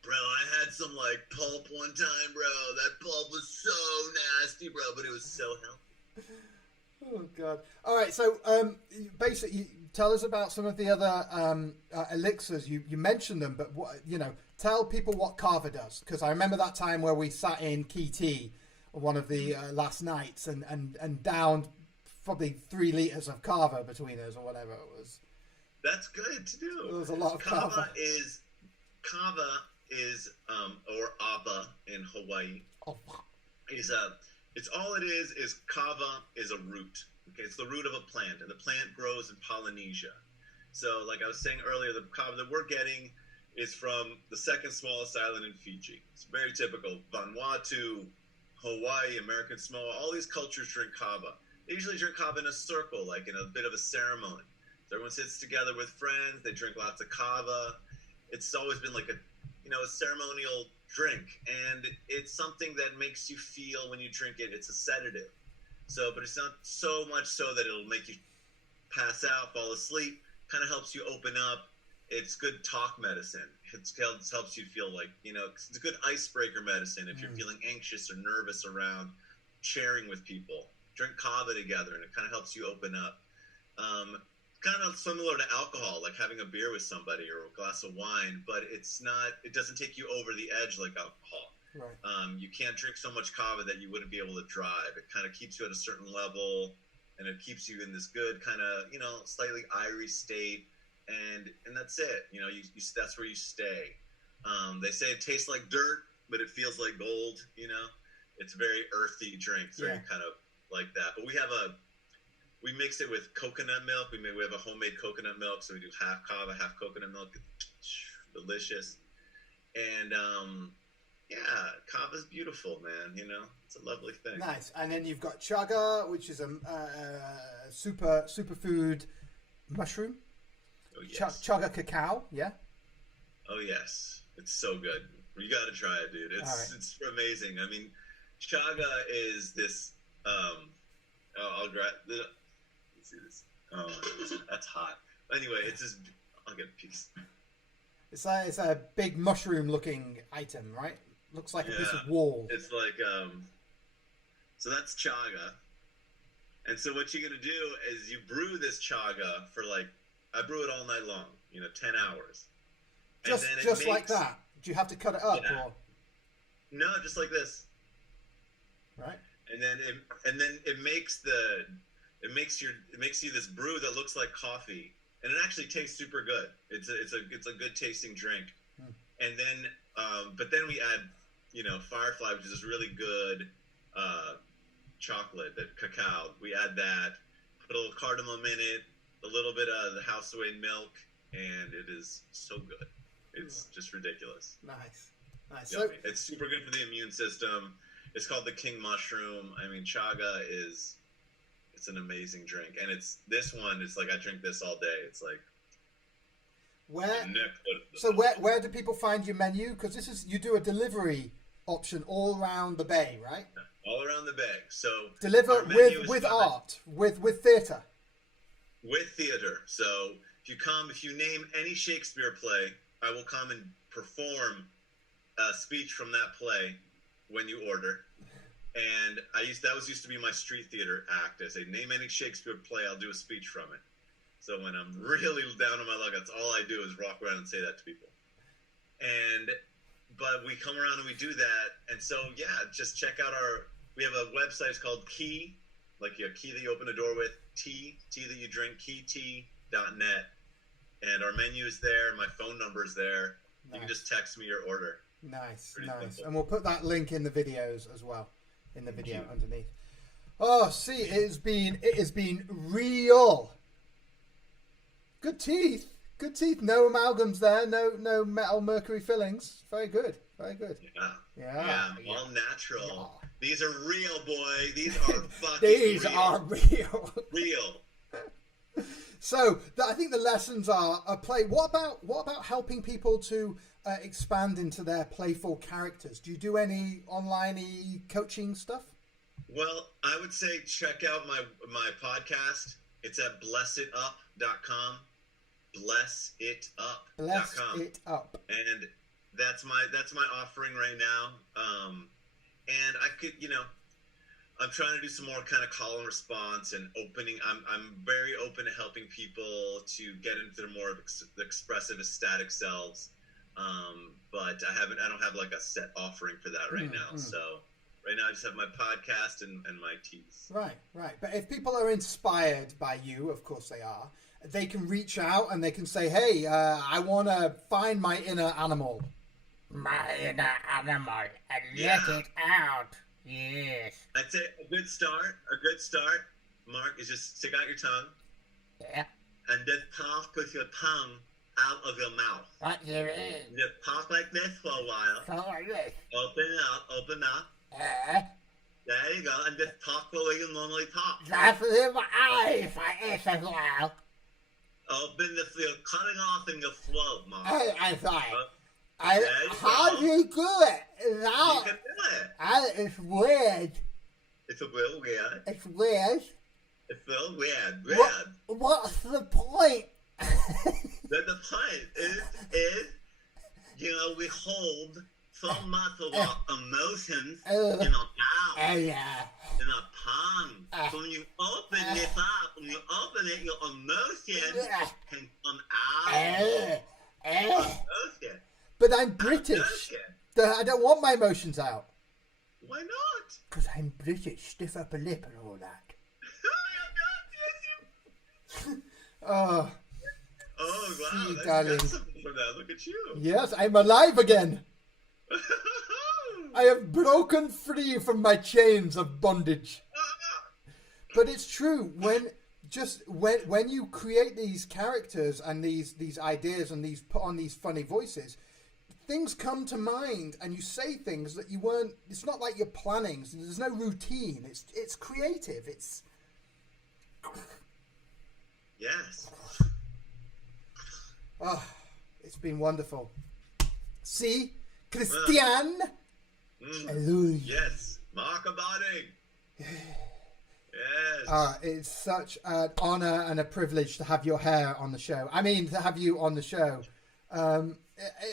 Bro, I had some pulp one time, bro. That pulp was so nasty, bro, but it was so healthy. Oh God! All right, so basically, tell us about some of the other elixirs. You mentioned them, but tell people what kava does, because I remember that time where we sat in Key one of the last nights and downed probably 3 liters of kava between us, or whatever it was. That's good to do. There was a lot of kava. Kava is or aba in Hawaii. Oh, wow. It's all it is kava is a root. Okay, it's the root of a plant, and the plant grows in Polynesia. So, like I was saying earlier, the kava that we're getting is from the second smallest island in Fiji. It's very typical. Vanuatu, Hawaii, American Samoa, all these cultures drink kava. They usually drink kava in a circle, like in a bit of a ceremony. So everyone sits together with friends. They drink lots of kava. It's always been like a ceremonial drink, and it's something that makes you feel when you drink it. It's a sedative. So, but it's not so much so that it'll make you pass out, fall asleep. Kind of helps you open up. It's good talk medicine. It helps you feel like, it's a good icebreaker medicine if you're feeling anxious or nervous around sharing with people. Drink kava together, and it kind of helps you open up. Kind of similar to alcohol, like having a beer with somebody or a glass of wine, but it doesn't take you over the edge like alcohol. Right. You can't drink so much kava that you wouldn't be able to drive. It kind of keeps you at a certain level, and it keeps you in this good kind of, slightly irie state, and that's it. That's where you stay. They say it tastes like dirt, but it feels like gold. It's a very earthy drink, very kind of like that. But we mix it with coconut milk. We have a homemade coconut milk, so we do half kava, half coconut milk. It's delicious. And kava's beautiful, man. It's a lovely thing. Nice. And then you've got chaga, which is a superfood mushroom. Oh yes. Chaga cacao, yeah. Oh yes, it's so good. You got to try it, dude. It's amazing. I mean, chaga is this. I'll grab. Let's see this. Oh, that's hot. Anyway, it's just. I'll get a piece. It's a big mushroom-looking item, right? Looks like a piece of wall. It's like So that's chaga, and so what you're gonna do is you brew this chaga for I brew it all night long. 10 hours. Just like that. Do you have to cut it up or? No, just like this. Right. And then it makes you this brew that looks like coffee, and it actually tastes super good. It's a good tasting drink. And then but then we add Firefly, which is this really good chocolate, that cacao. We add that, put a little cardamom in it, a little bit of the house made milk, and it is so good. It's just ridiculous. Nice. So it's super good for the immune system. It's called the king mushroom. I mean, chaga it's It's an amazing drink, and it's this one. It's like I drink this all day. It's like where do people find your menu? Because you do a delivery option all around the bay, right? All around the bay. So deliver with art, with theatre. With theater. So if you name any Shakespeare play, I will come and perform a speech from that play when you order. And that used to be my street theater act. I say, name any Shakespeare play, I'll do a speech from it. So when I'm really down on my luck, that's all I do is rock around and say that to people. But we come around and we do that. And so, yeah, just check out we have a website. It's called Key, like a key that you open a door with, tea that you drink, keytea.net. And our menu is there. My phone number is there. Nice. You can just text me your order. Nice. Simple. And we'll put that link in the videos as well, in the video underneath. Oh, see, it has been real. Good teeth. No amalgams there. No metal mercury fillings. Very good. Yeah. All natural. Yeah. These are real, boy. These are fucking These real. are real. Real. So I think the lessons are a play. What about helping people to expand into their playful characters? Do you do any online coaching stuff? Well, I would say check out my podcast. It's at blessitup.com. Blessitup.com. Bless it up. And that's my offering right now. And I could, I'm trying to do some more kind of call and response and opening. I'm very open to helping people to get into their more expressive, ecstatic selves. But I don't have like a set offering for that right now. So right now I just have my podcast and my teas. Right. But if people are inspired by you, of course they are, they can reach out and they can say, hey, I want to find my inner animal. My inner animal, and let it out. Yes. I'd say a good start, Mark, is just stick out your tongue. Yeah. And just talk with your tongue out of your mouth. What do you mean? Just talk like this for a while. So like this. Open up. There you go. And just talk the way you normally talk. That's in my eyes like this as well. You're cutting off in your throat, Mark. I'm sorry. How do you do it? You can do it. It's weird. It's a little weird. It's weird. It's a little weird. What's the point? The point is, we hold so much of our emotions in our mouth, in our palm. So when you open this up, your emotions can come out. Emotion. But I'm British. I don't want my emotions out. Why not? Because I'm British. Stiff upper lip and all that. Oh, wow. See, darling. That's something from that. Look at you. Yes, I'm alive again. I have broken free from my chains of bondage. But it's true. When you create these characters and these ideas and put on these funny voices, things come to mind and you say things that you weren't. It's not like you're planning. There's no routine. It's creative. It's yes. Oh, it's been wonderful. SEE Cristian Ellauri. Yes, Mark Abadi. Yes. It's such an honor and a privilege to have your hair on the show. I mean, to have you on the show.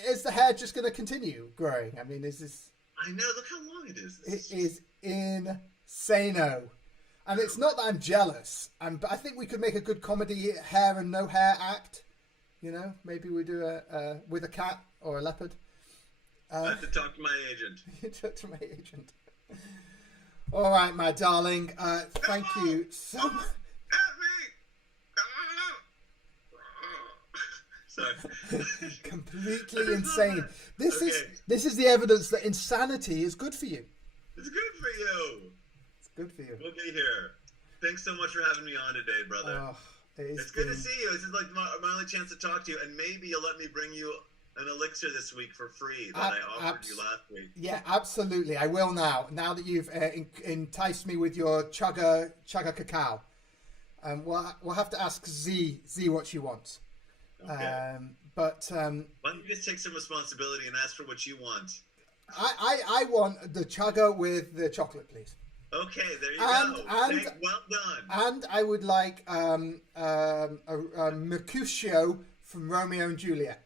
Is the hair just going to continue growing? I mean, is this... I know, look how long it is. It is insano. And it's not that I'm jealous. But I think we could make a good comedy hair and no hair act. Maybe we do a with a cat or a leopard. I have to talk to my agent. You talk to my agent. All right, my darling. Thank you so much. Completely insane. This is the evidence that insanity is good for you. It's good for you. It's good for you. We'll be here. Thanks so much for having me on today, brother. Oh, it's good to see you. This is like my only chance to talk to you, and maybe you'll let me bring you an elixir this week for free that I offered you last week. Yeah, absolutely. I will now. Now that you've enticed me with your chugga cacao. We'll have to ask Z what she wants. Okay. But Why don't you just take some responsibility and ask for what you want? I want the chaga with the chocolate, please. Okay, there you And- go. and- Well done. And I would like a Mercutio from Romeo and Juliet.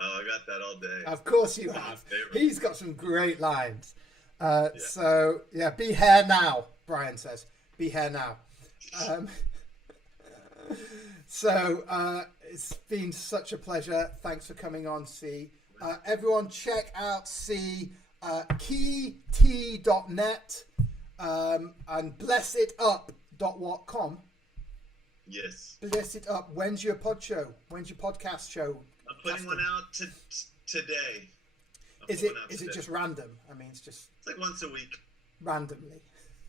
Oh, I got that all day. Of course you That's my have. favorite. He's got some great lines. So, yeah, be here now, Brian says. Be here now. It's been such a pleasure. Thanks for coming on, C. Everyone check out C, keyt.net, and blessitup.com. Yes. Bless it up. When's your pod show? When's your podcast show? I'm putting one out today. Is it just random? I mean, it's just It's like once a week. randomly.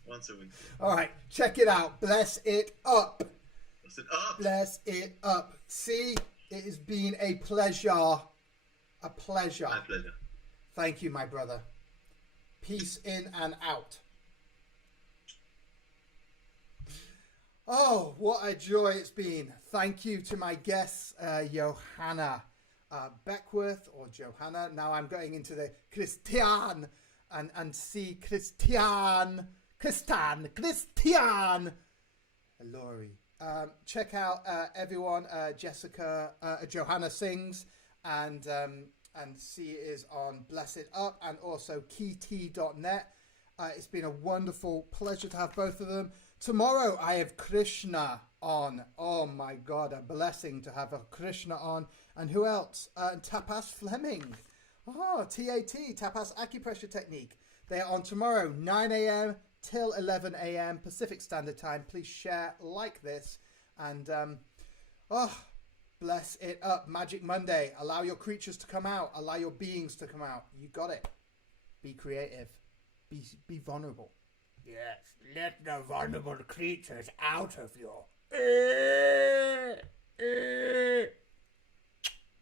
Once a week. All right, check it out. Bless it up. Listen up. Bless it up. See, it has been a pleasure. A pleasure. My pleasure. Thank you, my brother. Peace in and out. Oh, what a joy it's been. Thank you to my guests, Johanna Beckworth, or Johanna. Now I'm going into the Cristian and see Cristian Ellauri. Check out everyone. Jessica, Johanna sings, and C is on Bless It Up, and also keyt.net. It's been a wonderful pleasure to have both of them. Tomorrow I have Krishna on. Oh my God, a blessing to have a Krishna on. And who else? Tapas Fleming. Oh, TAT, Tapas Acupressure Technique. They are on tomorrow, 9 a.m. till 11 a.m. Pacific Standard Time. Please share, like this. And, bless it up. Magic Monday. Allow your creatures to come out. Allow your beings to come out. You got it. Be creative. Be vulnerable. Yes, let the vulnerable creatures out of you.